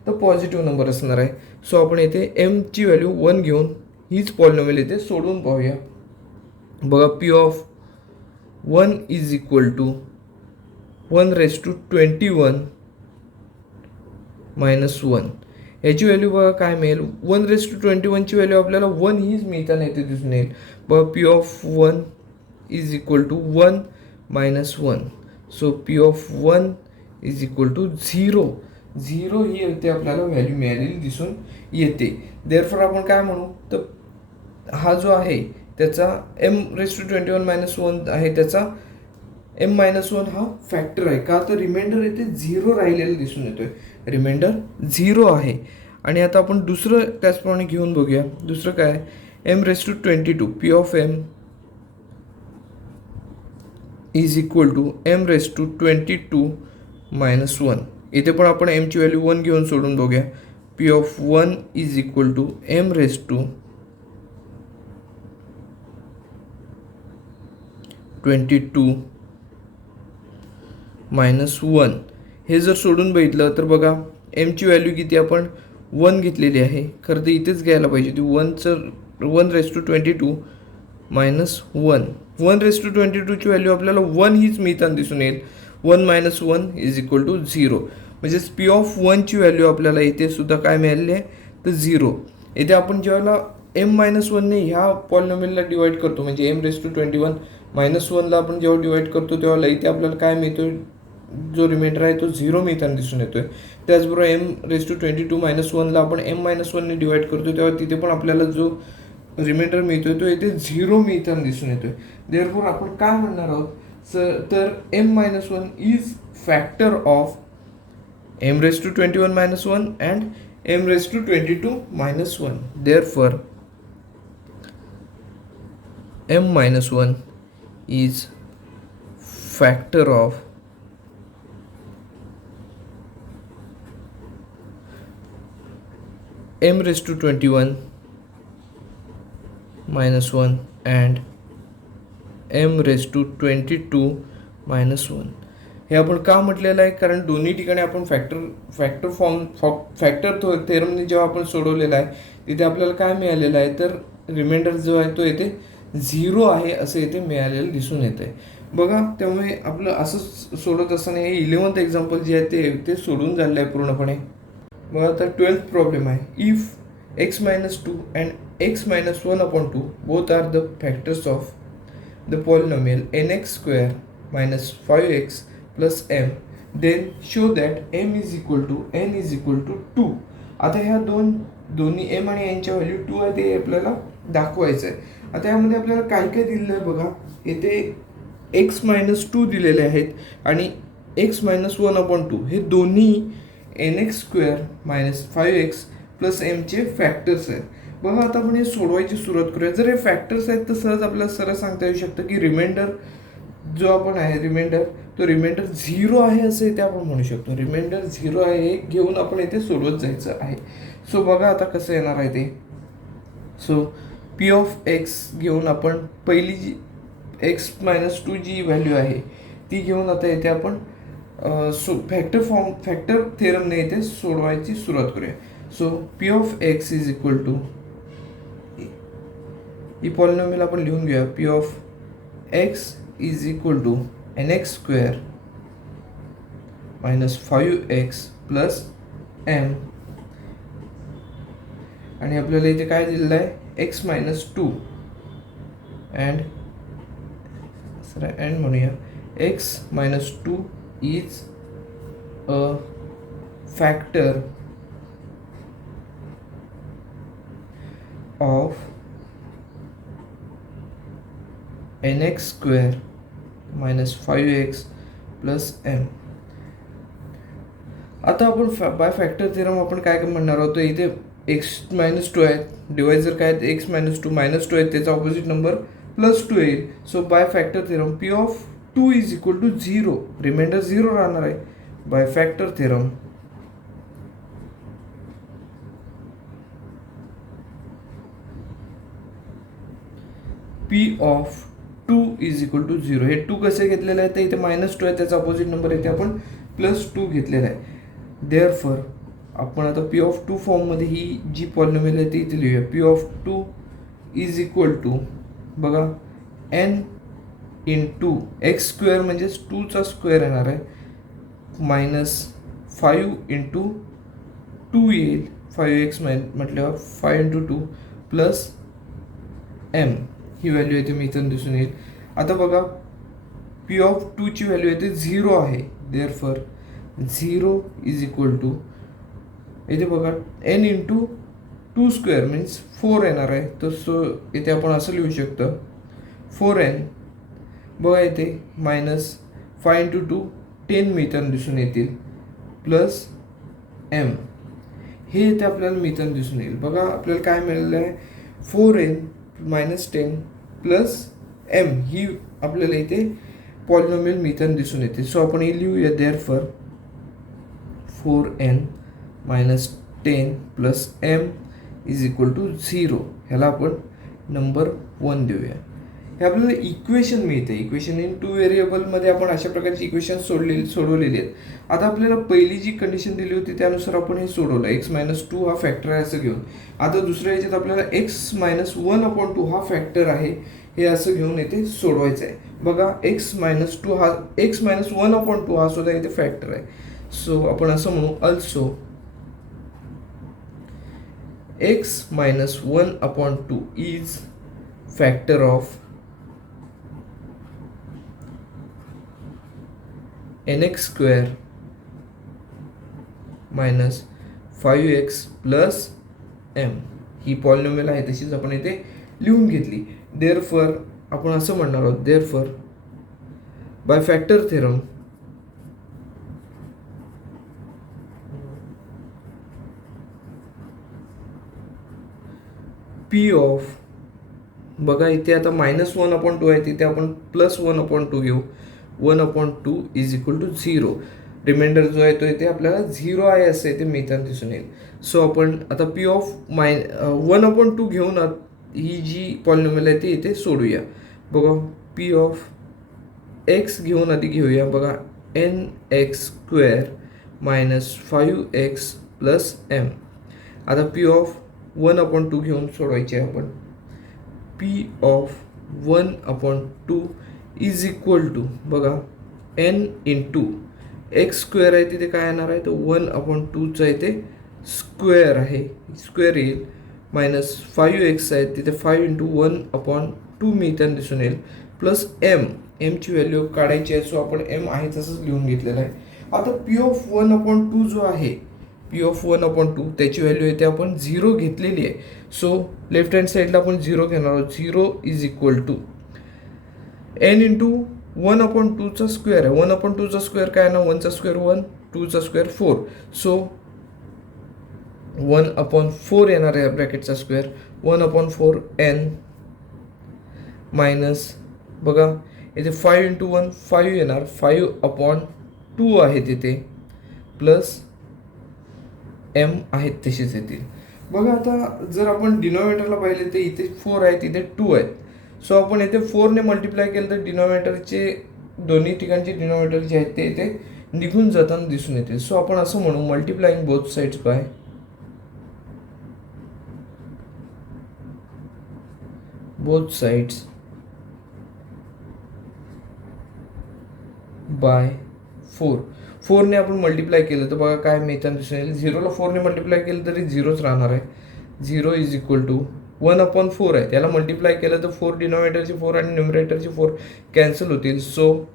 तर पॉझिटिव्ह नंबर असणार आहे. सो आपण येथे m ची व्हॅल्यू 1 घेऊन हीच पॉलिनॉमियल येथे सोडवून पाहूया. बघा, P of 1 is equal to 1⁻21 minus 1, याची व्हॅल्यू बघा काय मिळेल, 1⁻21 ची व्हॅल्यू आपल्याला 1 हीच मिळताना येथे दिसून येईल. बघा, P of 1 is equal to 1 minus 1. So P of 1 is equal to 0 ही इथे आपल्याला व्हॅल्यू मिळालेली दिसून येते. देअरफॉर आपण काय म्हणू तर हा जो आहे त्याचा m⁻21 मायनस 1 आहे, त्याचा m-1 हा फॅक्टर आहे. का तर रिमाइंडर येथे 0 राहिलेला दिसून येतोय, रिमाइंडर 0 आहे. आणि आता आपण दुसरं त्याचप्रमाणे घेऊन बघूया. दुसरं काय, m⁻22, P of m is equal to m⁻22 minus 1. इथे पण आपण m ची व्हॅल्यू 1 घेऊन सोडून बघूया. P of 1 is equal to m⁻22 minus 1. हे जर सोडून बघितलं तर बघा, m ची व्हॅल्यू किती आपण 1 घेतलेली आहे, खरं तर इथेच घ्यायला पाहिजे ती 1⁻22 मायनस 1. 1⁻22 ची व्हॅल्यू आपल्याला 1 हीच मिळताना दिसून येईल. 1 - 1 इज इक्वल टू 0. म्हणजेच पी ऑफ 1 ची व्हॅल्यू आपल्याला इथे सुद्धा काय मिळालेली आहे तर 0. इथे आपण जेव्हा m-1 ने ह्या पॉलिनॉमियलला डिवाइड करतो, म्हणजे m⁻21 मायनस 1ला आपण जेव्हा डिवाइड करतो तेव्हा इथे आपल्याला काय मिळतो, जो रिमाइंडर आहे तो 0 मिळताना दिसून येतोय. त्याचबरोबर m⁻22 मायनस 1ला आपण m-1 ने डिवाइड करतो तेव्हा तिथे पण आपल्याला जो रिमाइंडर मिळतोय तो इथे 0 मिळताना दिसून येतोय. देअरफॉर आपण काय म्हणणार आहोत तर m-1 is factor of m⁻21 minus 1 and m⁻22 minus 1. Therefore m-1 is factor of m⁻21 minus 1 and m⁻22 minus 1. हे आपण का म्हटलेलं आहे, कारण दोन्ही ठिकाणी आपण फॅक्टर थेरमने जेव्हा आपण सोडवलेला आहे तिथे आपल्याला काय मिळालेलं आहे तर रिमाइंडर जो आहे तो येथे 0 आहे असं इथे मिळालेलं दिसून येत आहे. बघा, त्यामुळे आपलं असं सोडत असताना हे 11th एक्झाम्पल जे आहे ते सोडून झालेलं आहे पूर्णपणे. बघा, आता 12th प्रॉब्लेम आहे. If x-2 and x-1/2 both are the factors of the polynomial nx² minus 5x plus m, then show that m is equal to n is equal to 2. आता ह्या दोन्ही m आणि n च्या value 2 आहे ते आपल्याला दाखवायचं आहे. आता यामध्ये आपल्याला काय काय दिलेलं आहे बघा, येथे x-2 दिलेले आहेत आणि x-1/2 हे दोन्ही nx² minus 5x plus m चे फॅक्टर्स आहेत. बघा, आता आपण हे सोडवायची सुरुवात करूया. जर हे फॅक्टर्स आहेत तर सहज आपल्याला सरळ सांगता येऊ शकतं की रिमाइंडर जो आपण आहे तो रिमाइंडर 0 आहे असं इथे आपण म्हणू शकतो. रिमाइंडर 0 आहे हे घेऊन आपण इथे सोडवत जायचं आहे. सो बघा आता कसं येणार आहे ते. सो पी ऑफ एक्स घेऊन आपण पहिली जी x-2 जी व्हॅल्यू आहे ती घेऊन आता इथे आपण फॅक्टर थेरमने इथे सोडवायची सुरुवात करूया. So P of X is equal to, ही पॉलिनॉमियल आपण लिहून घेऊया. P of X is equal to nx² minus 5x plus m, आणि आपल्याला इथे काय दिलेलं आहे x-2 अँड म्हणूया x-2 is a factor of nx² minus 5x plus m. आता आपण बाय फॅक्टर थेरम आपण काय म्हणणार आहोत, इथे x-2 आहे, डिवायझर काय आहे, x-2 -2 आहे, त्याचा ऑपोजिट नंबर +2 येईल. So by factor theorem p of 2 is equal to 0, remainder 0 राहणार आहे. By factor theorem p of 2 is equal to 0. हे 2 कसे घेतलेलं आहे, तर इथे -2 आहे, त्याचा ऑपोजिट नंबर इथे आपण +2 घेतलेला आहे. देअरफॉर आपण आता p ऑफ 2 फॉर्ममध्ये ही जी पॉलिनॉमियल आहे ती इथे लिहूया. p of 2 is equal to बघा n इंटू x² म्हणजेच 2चा स्क्वेअर येणार आहे, -5 इंटू 2 येईल, 5x म्हटल्यावर 5 इंटू 2 प्लस m. ही व्हॅल्यू येते मी इथून दिसून येईल. आता बघा p ऑफ 2 ची व्हॅल्यू येते 0 आहे. देअरफॉर 0 इज इक्वल टू इथे बघा n इंटू 2 स्क्वेअर मीन्स 4 येणार आहे. तर सो इथे आपण असं लिहू शकतो 4n. बघा इथे -5 इंटू 2 10 मिळताना दिसून येतील प्लस m. हे इथे आपल्याला मिळताना दिसून येईल. बघा आपल्याला काय मिळालेलं आहे, 4n -10 प्लस m ही आपल्याला इथे पॉलिनॉमियल मिळताना दिसून येते. सो आपण हे लिहूया. Therefore 4n -10 plus m is equal to 0. ह्याला आपण नंबर 1 देऊया. हे आपल्याला इक्वेशन मिळते. इक्वेशन इन 2 व्हेरिएबलमध्ये आपण अशा प्रकारची इक्वेशन सोडवलेली आहेत. आता आपल्याला पहिली जी कंडिशन दिली होती त्यानुसार आपण हे सोडवलं. x-2 हा फॅक्टर आहे असं घेऊन. आता दुसऱ्या ह्याच्यात आपल्याला x-1/2 हा फॅक्टर आहे हे असं घेऊन येथे सोडवायचं आहे. बघा x-2 हा x-1/2 हा सुद्धा इथे फॅक्टर आहे. सो आपण असं म्हणू also x-1/2 is factor of nx² minus 5x plus m. He polynomial आहे तशीच आपण इथे लिहून घेतली. देअरफॉर आपण असं म्हणणार आहोत, therefore by factor theorem p of बघा इथे आता -1/2 आहे, तिथे आपण +1/2 घेऊ. 1/2 इज इक्वल टू 0. रिमाइंडर जो आहे तो इथे आपल्याला 0 आहे असं इथे मिळताना दिसून येईल. सो आपण आता p ऑफ 1/2 घेऊन ही जी पॉलिनॉमियल आहे ती इथे सोडूया. बघा p ऑफ x घेऊन आधी घेऊया. बघा nx² -5x प्लस m. आता p ऑफ 1/2 घेऊन सोडवायचे आपण. p of 1/2 is equal to बघा n इंटू x² आहे तिथे काय येणार आहे, तर 1/2चा इथे स्क्वेअर आहे, स्क्वेअर येईल, -5x आहे तिथे 5 इंटू 1/2 मिळताना दिसून येईल प्लस m. ची व्हॅल्यू काढायची आहे. सो आपण m आहे तसंच लिहून घेतलेलं आहे. आता p ऑफ 1/2 जो आहे, p ऑफ 1/2 त्याची व्हॅल्यू इथे आपण 0 घेतलेली आहे. सो लेफ्ट हँड साईडला आपण 0 घेणार आहोत. 0 is equal to n into 1/2चा स्क्वेअर आहे. 1/2चा स्क्वेअर काय ना, 1चा स्क्वेअर 1, 2चा स्क्वेअर 4. सो 1/4 येणार आहे ब्रॅकेटचा स्क्वेअर. 1/4 n मायनस बघा इथे 5 इंटू 1 5 येणार, 5/2 आहे तिथे प्लस m आहेत तसेच येतील. बघा आता जर आपण डिनॉमिनेटरला पाहिले तर इथे 4 आहे तिथे 2 आहेत. सो आपण इथे 4ने मल्टिप्लाय केलं तर डिनॉमिनेटरचे दोन्ही ठिकाणचे डिनॉमिनेटर जे आहेत ते इथे निघून जाताना दिसून येते. सो आपण असं म्हणू मल्टिप्लाइंग बोथ साइड्स बाय 4. 4ने आपण मल्टिप्लाय केलं तर बघा काय मिळताना दिसून येईल. 0ला 4ने मल्टिप्लाय केलं तरी 0च राहणार आहे. 0 इज इक्वल टू 1/4 आहे, त्याला मल्टिप्लाय केलं तर 4 डिनॉमिनेटरचे 4 आणि न्युमरेटरचे 4 कॅन्सल होतील. सो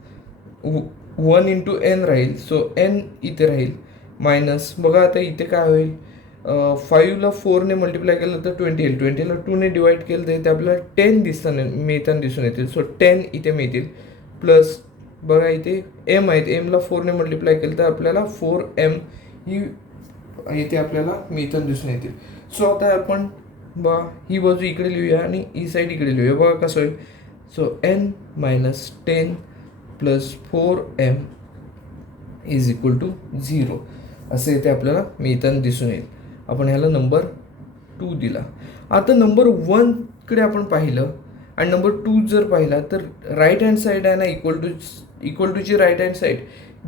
1 इंटू n राहील. सो n इथे राहील मायनस बघा आता इथे काय होईल, 5ला 4ने मल्टिप्लाय केलं तर 20 येईल. 20ला 2ने डिवाइड केलं तर इथे आपल्याला 10 मिळताना दिसून येतील. सो 10 इथे मिळतील प्लस बघा इथे एम आहेत, एमला 4ने मल्टिप्लाय केलं तर आपल्याला 4m ही इथे आपल्याला मिथेन दिसून येतील. सो आता आपण बघा ही बाजू इकडे लिहूया आणि ही साईड इकडे लिहूया. बघा कसं होईल. सो n - 10 + 4m = 0 असं इथे आपल्याला मिथेन दिसून येईल. आपण ह्याला नंबर 2 दिला. आता नंबर 1 कडे आपण पाहिलं आणि नंबर 2 जर पाहिला तर राईट हँड साईड आहे ना इक्वल टूची राईट हँड साईड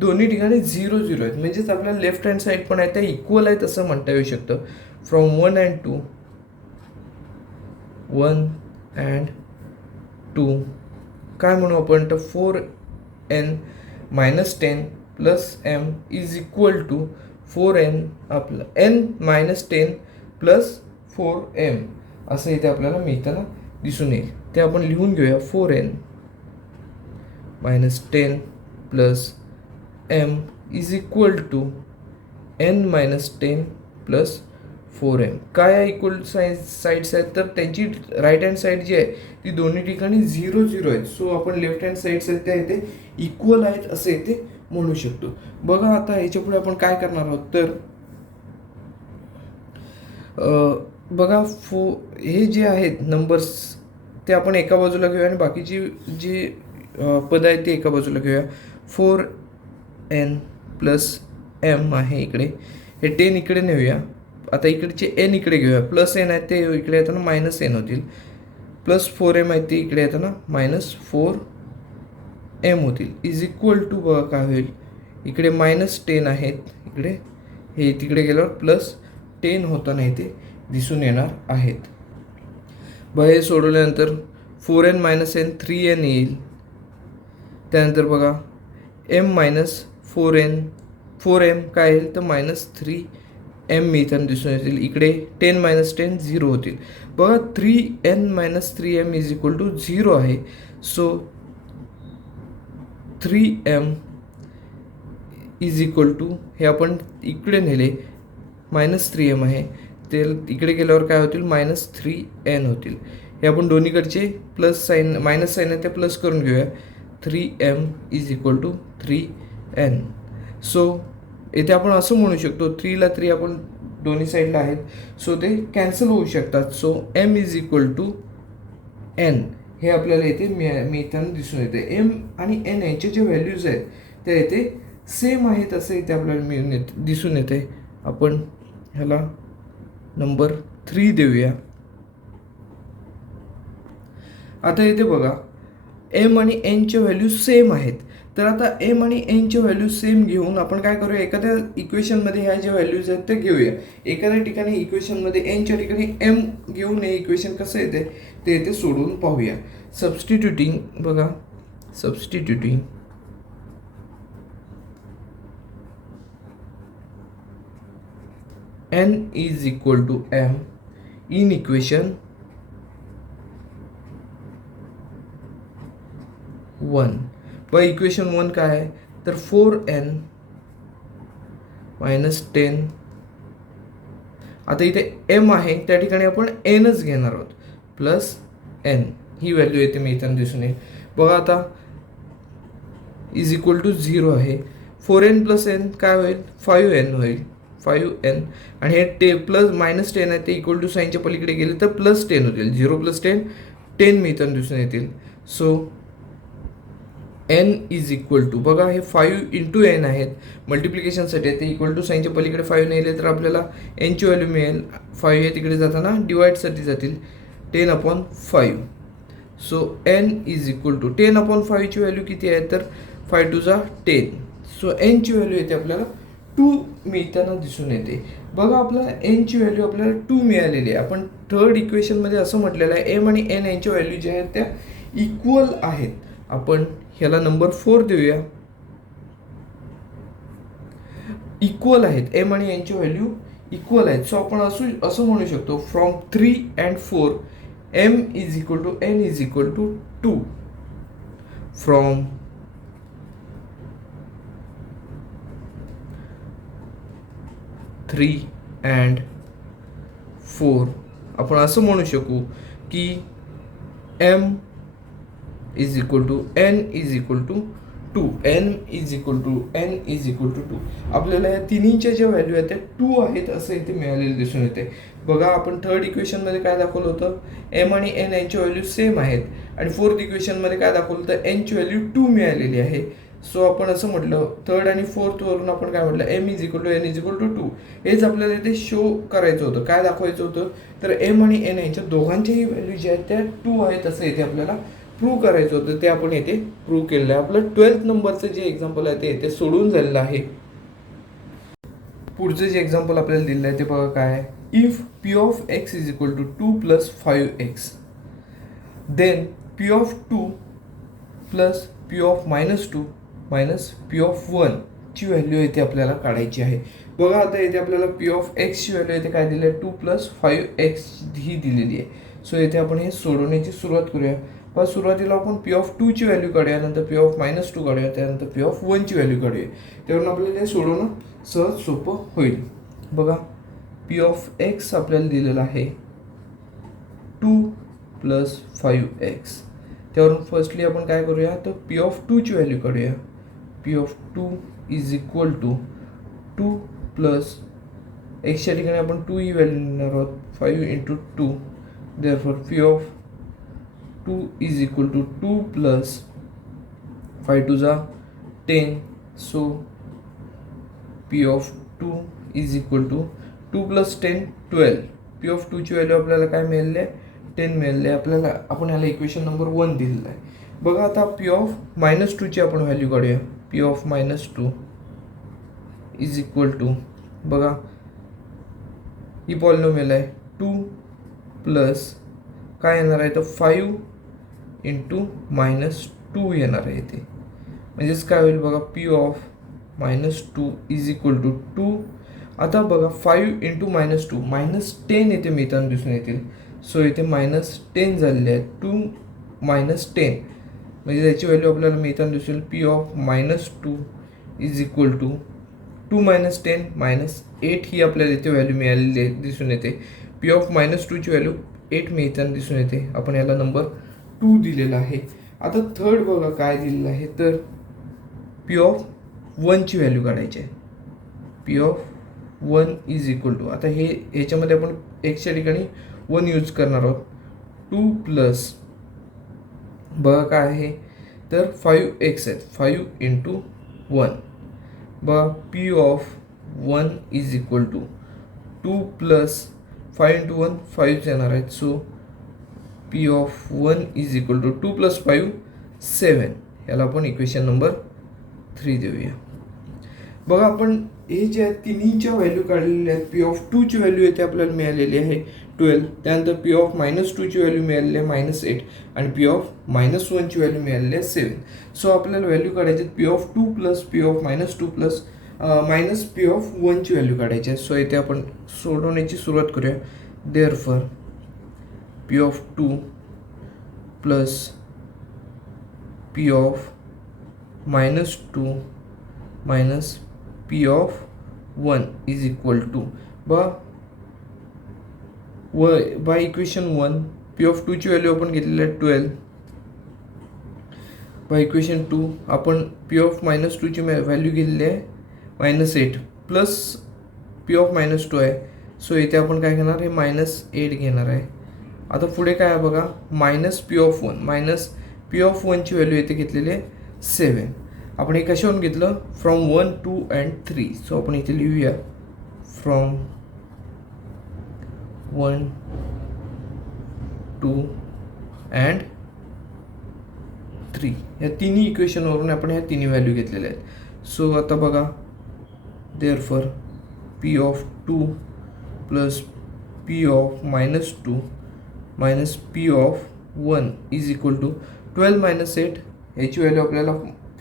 दोन्ही ठिकाणी 0 0 आहेत. म्हणजेच आपल्याला लेफ्ट हँड साईड पण आहे त्या इक्वल आहेत असं म्हणता येऊ शकतं. फ्रॉम 1 and 2 1 and 2 काय म्हणू आपण तर 4n - 10 + m = 4n आपलं n - 10 + 4m असं इथे आपल्याला मिळताना दिसून येईल. ते आपण लिहून घेऊया. 4n - 10 + m = n - 10 + 4m. काय आहे इक्वल साईड्स आहेत तर त्यांची राईट हँड साईड जी आहे ती दोन्ही ठिकाणी 0 0 आहेत. सो आपण लेफ्ट हँड साईड्स आहेत त्या इथे इक्वल आहेत असं इथे म्हणू शकतो. बघा आता याच्या पुढे आपण काय करणार आहोत तर बघा हे जे आहेत नंबर्स ते आपण एका बाजूला घेऊया आणि बाकीची जी पद आहेत ते एका बाजूला घेऊया. 4n + m आहे इकडे, हे 10 इकडे नेऊया. आता इकडचे n इकडे घेऊया. +n आहेत ते इकडे येताना -n होतील. +4m आहेत ते इकडे येताना -4m होतील. = बघा काय होईल. इकडे -10 आहेत इकडे, हे तिकडे गेल्यावर +10 होताना इथे दिसून येणार आहेत. बघा हे सोडवल्यानंतर 4n - n 3n येईल. त्यानंतर बघा m - 4m काय येईल तर -3m मिथेन दिसून येतील. इकडे 10 - 10 0 होतील. बघा 3n - 3m = 0 आहे. सो 3m = हे आपण इकडे नेले -3m आहे ते इकडे गेल्यावर काय होतील -3n होतील. हे आपण दोन्हीकडचे प्लस साईन मायनस साईन आहे ते प्लस करून घेऊया. 3m = 3n. सो इथे आपण असं म्हणू शकतो 3ला 3 आपण दोन्ही साईडला आहेत सो ते कॅन्सल होऊ शकतात. सो m = n हे आपल्याला इथे मिळताना दिसून येते. m आणि n यांचे जे व्हॅल्यूज आहेत ते इथे सेम आहेत असं इथे आपल्याला दिसून येते. आपण ह्याला नंबर 3 देऊया. आता इथे बघा m आणि n चे व्हॅल्यू सेम आहेत. तर आता m आणि n चे व्हॅल्यू सेम घेऊन आपण काय करूया, एखाद्या इक्वेशनमध्ये ह्या ज्या व्हॅल्यूज आहेत ते घेऊया. एखाद्या ठिकाणी इक्वेशनमध्ये n च्या ठिकाणी m घेऊन हे इक्वेशन कसं येते ते इथे सोडवून पाहूया. सबस्टिट्युटिंग बघा, substituting n = m in equation 1. व इक्वेशन 1 काय आहे तर 4n - 10. आता इथे m आहे त्या ठिकाणी आपण nच घेणार आहोत +n ही व्हॅल्यू येते मिळताना दिसून येईल. बघा आता = 0 आहे. 4n + n काय होईल 5n होईल. 5n आणि हे -10 आहे ते इक्वल टू साईनच्या पलीकडे गेले तर +10 होतील. 0 + 10 10 मिळताना दिसून येतील. सो n = बघा हे 5 × n आहेत मल्टिप्लिकेशनसाठी आहे ते इक्वल टू साईनच्या पलीकडे 5 नेले तर आपल्याला n ची व्हॅल्यू मिळेल. 5 हे तिकडे जाताना डिवाइडसाठी जातील 10/5. सो n = 10/5 ची व्हॅल्यू किती आहे तर 5 × 2 = 10. सो n ची व्हॅल्यू येते आपल्याला 2 मिळताना दिसून येते. बघा आपल्याला n ची व्हॅल्यू आपल्याला 2 मिळालेली आहे. आपण थर्ड इक्वेशनमध्ये असं म्हटलेलं आहे m आणि n यांच्या व्हॅल्यू ज्या आहेत त्या इक्वल आहेत. आपण ह्याला नंबर 4 देऊया. इक्वल आहेत m आणि n ची व्हॅल्यू इक्वल आहेत. सो आपण असं म्हणू शकतो from 3 and 4 m = n = 2. From 3 and 4 आपण असं म्हणू शकू की m = n = 2 n is equal to 2. आपल्याला या तिन्हीच्या ज्या व्हॅल्यू आहेत त्या 2 आहेत असं इथे मिळालेलं दिसून येते. बघा आपण थर्ड इक्वेशनमध्ये काय दाखवलं होतं, m आणि n यांची व्हॅल्यू सेम आहेत आणि फोर्थ इक्वेशनमध्ये काय दाखवलं होतं, n ची व्हॅल्यू 2 मिळालेली आहे. सो आपण असं म्हटलं थर्ड आणि फोर्थ वरून आपण काय म्हटलं, m is equal to n is equal to 2. हेच आपल्याला इथे शो करायचं होतं. काय दाखवायचं होतं, तर m आणि n यांच्या दोघांच्याही व्हॅल्यू ज्या आहेत त्या 2 आहेत असं इथे आपल्याला प्रूव्ह करायचं होतं. ते आपण येथे प्रूव्ह केलेलं आहे. आपलं 12th नंबरचं जे एक्झाम्पल आहे ते येथे सोडून झालेलं आहे. पुढचं जे एक्झाम्पल आपल्याला दिलेलं आहे ते बघा काय आहे. If p of x is equal to 2 plus 5x then p of 2 plus p of minus 2 minus p of 1 ची व्हॅल्यू इथे आपल्याला काढायची आहे. बघा आता इथे आपल्याला p of x ची व्हॅल्यू इथे काय दिली आहे, 2 प्लस 5x ही दिलेली आहे. सो इथे आपण हे सोडवण्याची सुरुवात करूया. पण सुरुवातीला आपण p of 2 ची व्हॅल्यू काढूया, नंतर p of मायनस 2 काढूया, त्यानंतर p of 1 ची व्हॅल्यू काढूया. त्यावरून आपल्याला हे सोडवणं सहज सोपं होईल. बघा p of x आपल्याला दिलेलं आहे 2 प्लस 5x. त्यावरून फर्स्टली आपण काय करूया, तर p of 2 ची व्हॅल्यू काढूया. p of 2 is equal to 2 plus एक्सच्या ठिकाणी आपण 2 ही व्हॅल्यू लिहिणार आहोत, 5 into 2. Therefore p of 2 is equal to 2 plus 5 two जा 10. So p of 2 is equal to 2 plus 10 12. p of 2 ची व्हॅल्यू आपल्याला काय मिळाली आहे, 10 मिळाली आहे आपल्याला. आपण याला इक्वेशन नंबर 1 दिलेलं आहे. बघा आता p of मायनस 2 ची आपण व्हॅल्यू काढूया. p of minus 2 is equal to, बघा ही पॉलिनोमियल आहे, 2 प्लस काय येणार आहे, तर 5 इंटू मायनस 2 येणार आहे इथे. म्हणजेच काय होईल बघा, p of minus 2 is equal to 2. आता बघा 5 इंटू मायनस 2 मायनस 10 येथे मिळताना दिसून येतील. सो इथे मायनस 10 झालेले आहे, 2 मायनस 10 म्हणजे त्याची व्हॅल्यू आपल्याला मिळताना दिसेल p of minus 2 is equal to 2 minus 10 minus 8 ही आपल्याला इथे व्हॅल्यू मिळालेली दिसून येते. p of मायनस 2 ची व्हॅल्यू 8 मिळताना दिसून येते. आपण याला नंबर 2 दिलेला आहे. आता थर्ड बघा काय दिलेलं आहे, तर p of 1 ची व्हॅल्यू काढायची आहे. p of 1 is equal to, आता हे ह्याच्यामध्ये आपण एक्सच्या ठिकाणी 1 यूज करणार आहोत. 2 प्लस बघा काय आहे, तर 5x आहेत, 5 इंटू 1. बघा p of 1 is equal to 2 plus 5 into 1 5 येणार आहेत. So p of 1 is equal to 2 plus 5 7. याला आपण इक्वेशन नंबर 3 देऊया. बघा आपण हे जे आहेत तिन्हीच्या व्हॅल्यू काढलेल्या आहेत. p of 2 ची व्हॅल्यू येथे आपल्याला मिळालेली आहे 12. त्यानंतर p of मायनस 2 ची व्हॅल्यू मिळालेली आहे मायनस 8 आणि p of मायनस 1 ची व्हॅल्यू मिळालेली आहे 7. सो आपल्याला व्हॅल्यू काढायची p of 2 plus p of minus 2 plus minus p of 1 ची व्हॅल्यू काढायची आहे. सो इथे आपण सोडवण्याची सुरुवात करूया. Therefore p of 2 plus p of minus 2 minus p of 1 is equal to, by equation 1 p of 2 ची व्हॅल्यू आपण घेतलेली आहे 12. बाय इक्वेशन 2 आपण p of मायनस 2 ची व्हॅल्यू घेतलेली आहे minus 8 plus p of minus 2 आहे. सो इथे आपण काय घेणार, हे मायनस 8 घेणार आहे. आता पुढे काय आहे बघा, minus p of 1 minus p of 1 ची व्हॅल्यू इथे घेतलेली आहे 7. आपण हे कशावरून घेतलं, फ्रॉम 1 2 अँड 3. सो आपण इथे लिहूया फ्रॉम 1 2 अँड 3 या तिन्ही इक्वेशनवरून आपण ह्या तिन्ही व्हॅल्यू घेतलेल्या आहेत. सो आता बघा therefore p of 2 plus p of minus 2 minus p of 1 is equal to 12 minus 8. याची व्हॅल्यू आपल्याला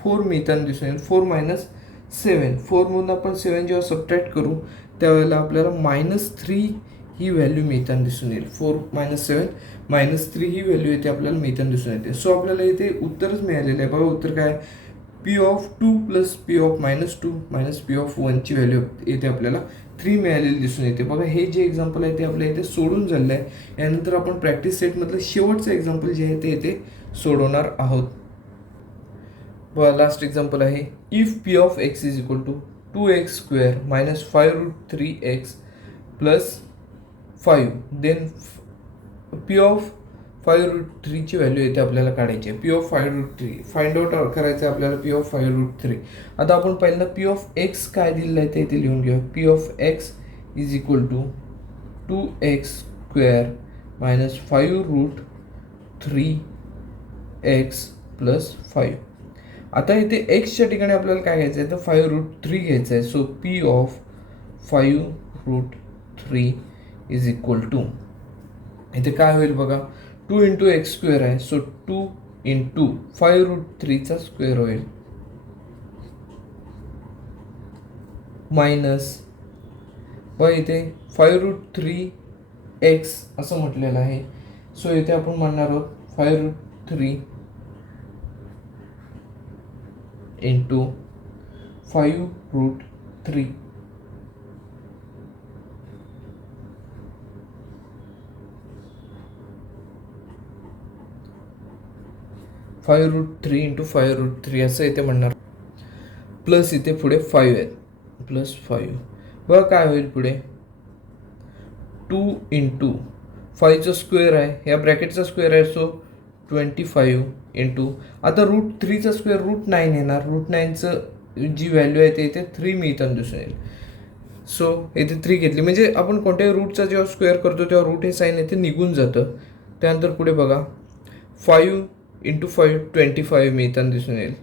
4 मिळताना दिसून येईल. 4 मायनस 7, 4मधून आपण 7 जेव्हा सबट्रॅक्ट करू त्यावेळेला आपल्याला मायनस 3 ही व्हॅल्यू मिळताना दिसून येईल. 4 मायनस 7 मायनस 3 ही व्हॅल्यू इथे आपल्याला मिळताना दिसून येते. सो आपल्याला इथे उत्तरच मिळालेलं आहे. बघा उत्तर काय, p of 2 plus p of minus 2 minus p of 1 ची व्हॅल्यू इथे आपल्याला 3 मिळालेली दिसून येते. बघा हे जे एक्झाम्पल आहे ते आपल्या इथे सोडून झालेलं आहे. यानंतर आपण प्रॅक्टिस सेटमधलं शेवटचं एक्झाम्पल जे आहे ते इथे सोडवणार आहोत. बघा लास्ट एक्झाम्पल आहे, if P of X is equal to 2x² minus 5√3x plus 5, then P of 5√3 ची व्हॅल्यू येते आपल्याला काढायची आहे. पी ऑफ 5√3 फाइंड आउट करायचं आहे आपल्याला. P of 5√3. आता आपण पहिल्यांदा पी ऑफ एक्स काय दिलेलं आहे ते इथे लिहून घेऊ. P of X is equal to 2x² minus 5√3x plus 5. आता इथे एक्सच्या ठिकाणी आपल्याला काय घ्यायचं आहे तर 5√3 घ्यायचं आहे. So P of 5√3 is equal to, इथे काय होईल बघा, 2 इंटू x² आहे. सो 2 इंटू 5√3चा स्क्वेअर होईल मायनस, व इथे 5√3x असं म्हटलेलं आहे. सो इथे आपण म्हणणार आहोत 5√3 इंटू 5√3 5√3 इंटू 5√3 असं इथे म्हणणार. प्लस इथे पुढे 5 आहेत, प्लस 5. बघा काय होईल पुढे, 2 इंटू 5चा स्क्वेअर आहे, ह्या ब्रॅकेटचा स्क्वेअर आहे. सो 25 इंटू, आता √3चा स्क्वेअर √9 येणार. √9चं जी व्हॅल्यू आहे ते इथे 3 मिळताना दिसून येईल. सो इथे 3 घेतली म्हणजे आपण कोणत्याही रूटचा जेव्हा स्क्वेअर करतो तेव्हा रूट हे साईन इथे निघून जातं. त्यानंतर पुढे बघा 5 इंटू 5 25 मिळताना दिसून येईल.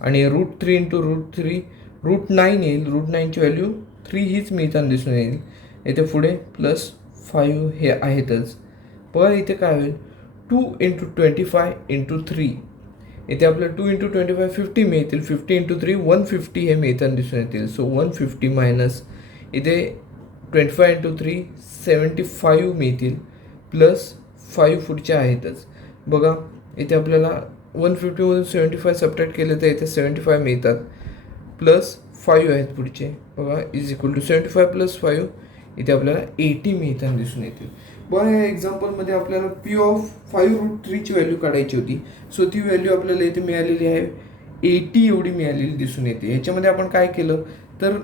आणि √3 इंटू √3 √9 येईल. √9ची व्हॅल्यू 3 हीच मिळताना दिसून येईल. इथे पुढे प्लस 5 हे आहेतच. बघा इथे काय होईल, 2 इंटू 25 इंटू 3, इथे आपल्याला 2 इंटू 25 50 मिळतील. 50 इंटू 3 150 हे मिळताना दिसून येतील. सो 150 मायनस इथे 25 इंटू 3 75 मिळतील, प्लस 5 पुढचे आहेतच. बघा इथे आपल्याला 150मधून 75 सबट्रॅक्ट केले तर इथे 75 मिळतात, प्लस 5 आहेत पुढचे. बघा इज इक्वल टू 75 प्लस 5, इथे आपल्याला 80 मिळताना दिसून येतील. बघा या एक्झाम्पलमध्ये आपल्याला पी ऑफ 5√3 ची व्हॅल्यू काढायची होती. सो ती व्हॅल्यू आपल्याला इथे मिळालेली आहे 80 एवढी मिळालेली दिसून येते. ह्याच्यामध्ये आपण काय केलं तर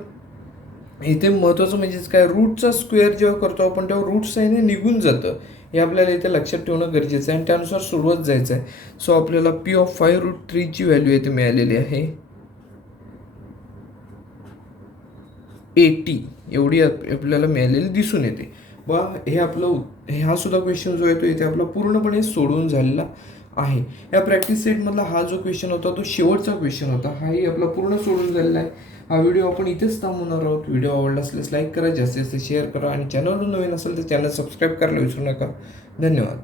इथे महत्त्वाचं म्हणजेच काय, रूटचा स्क्वेअर जेव्हा करतो आपण तेव्हा रूट साईन हे निघून जातं, हे आपल्याला इथे लक्षात ठेवणं गरजेचं आहे आणि त्यानुसार सोडवत जायचं आहे. सो आपल्याला पी ऑफ 5√3 ची व्हॅल्यू इथे मिळालेली आहे 80 एवढी आपल्याला मिळालेली दिसून येते. बा हे आपलं हा सुद्धा क्वेश्चन जो आहे तो इथे आपला पूर्णपणे सोडवून झालेला आहे. या प्रॅक्टिस सेटमधला हा जो क्वेश्चन होता तो शेवटचा क्वेश्चन होता. हाही आपला पूर्ण सोडून झालेला आहे. हा व्हिडिओ आपण इथेच थांबवणार आहोत. व्हिडिओ आवडला असल्यास लाईक करा, जास्तीत जास्त शेअर करा आणि चॅनलवर नवीन असेल तर चॅनल सबस्क्राईब करायला विसरू नका. धन्यवाद.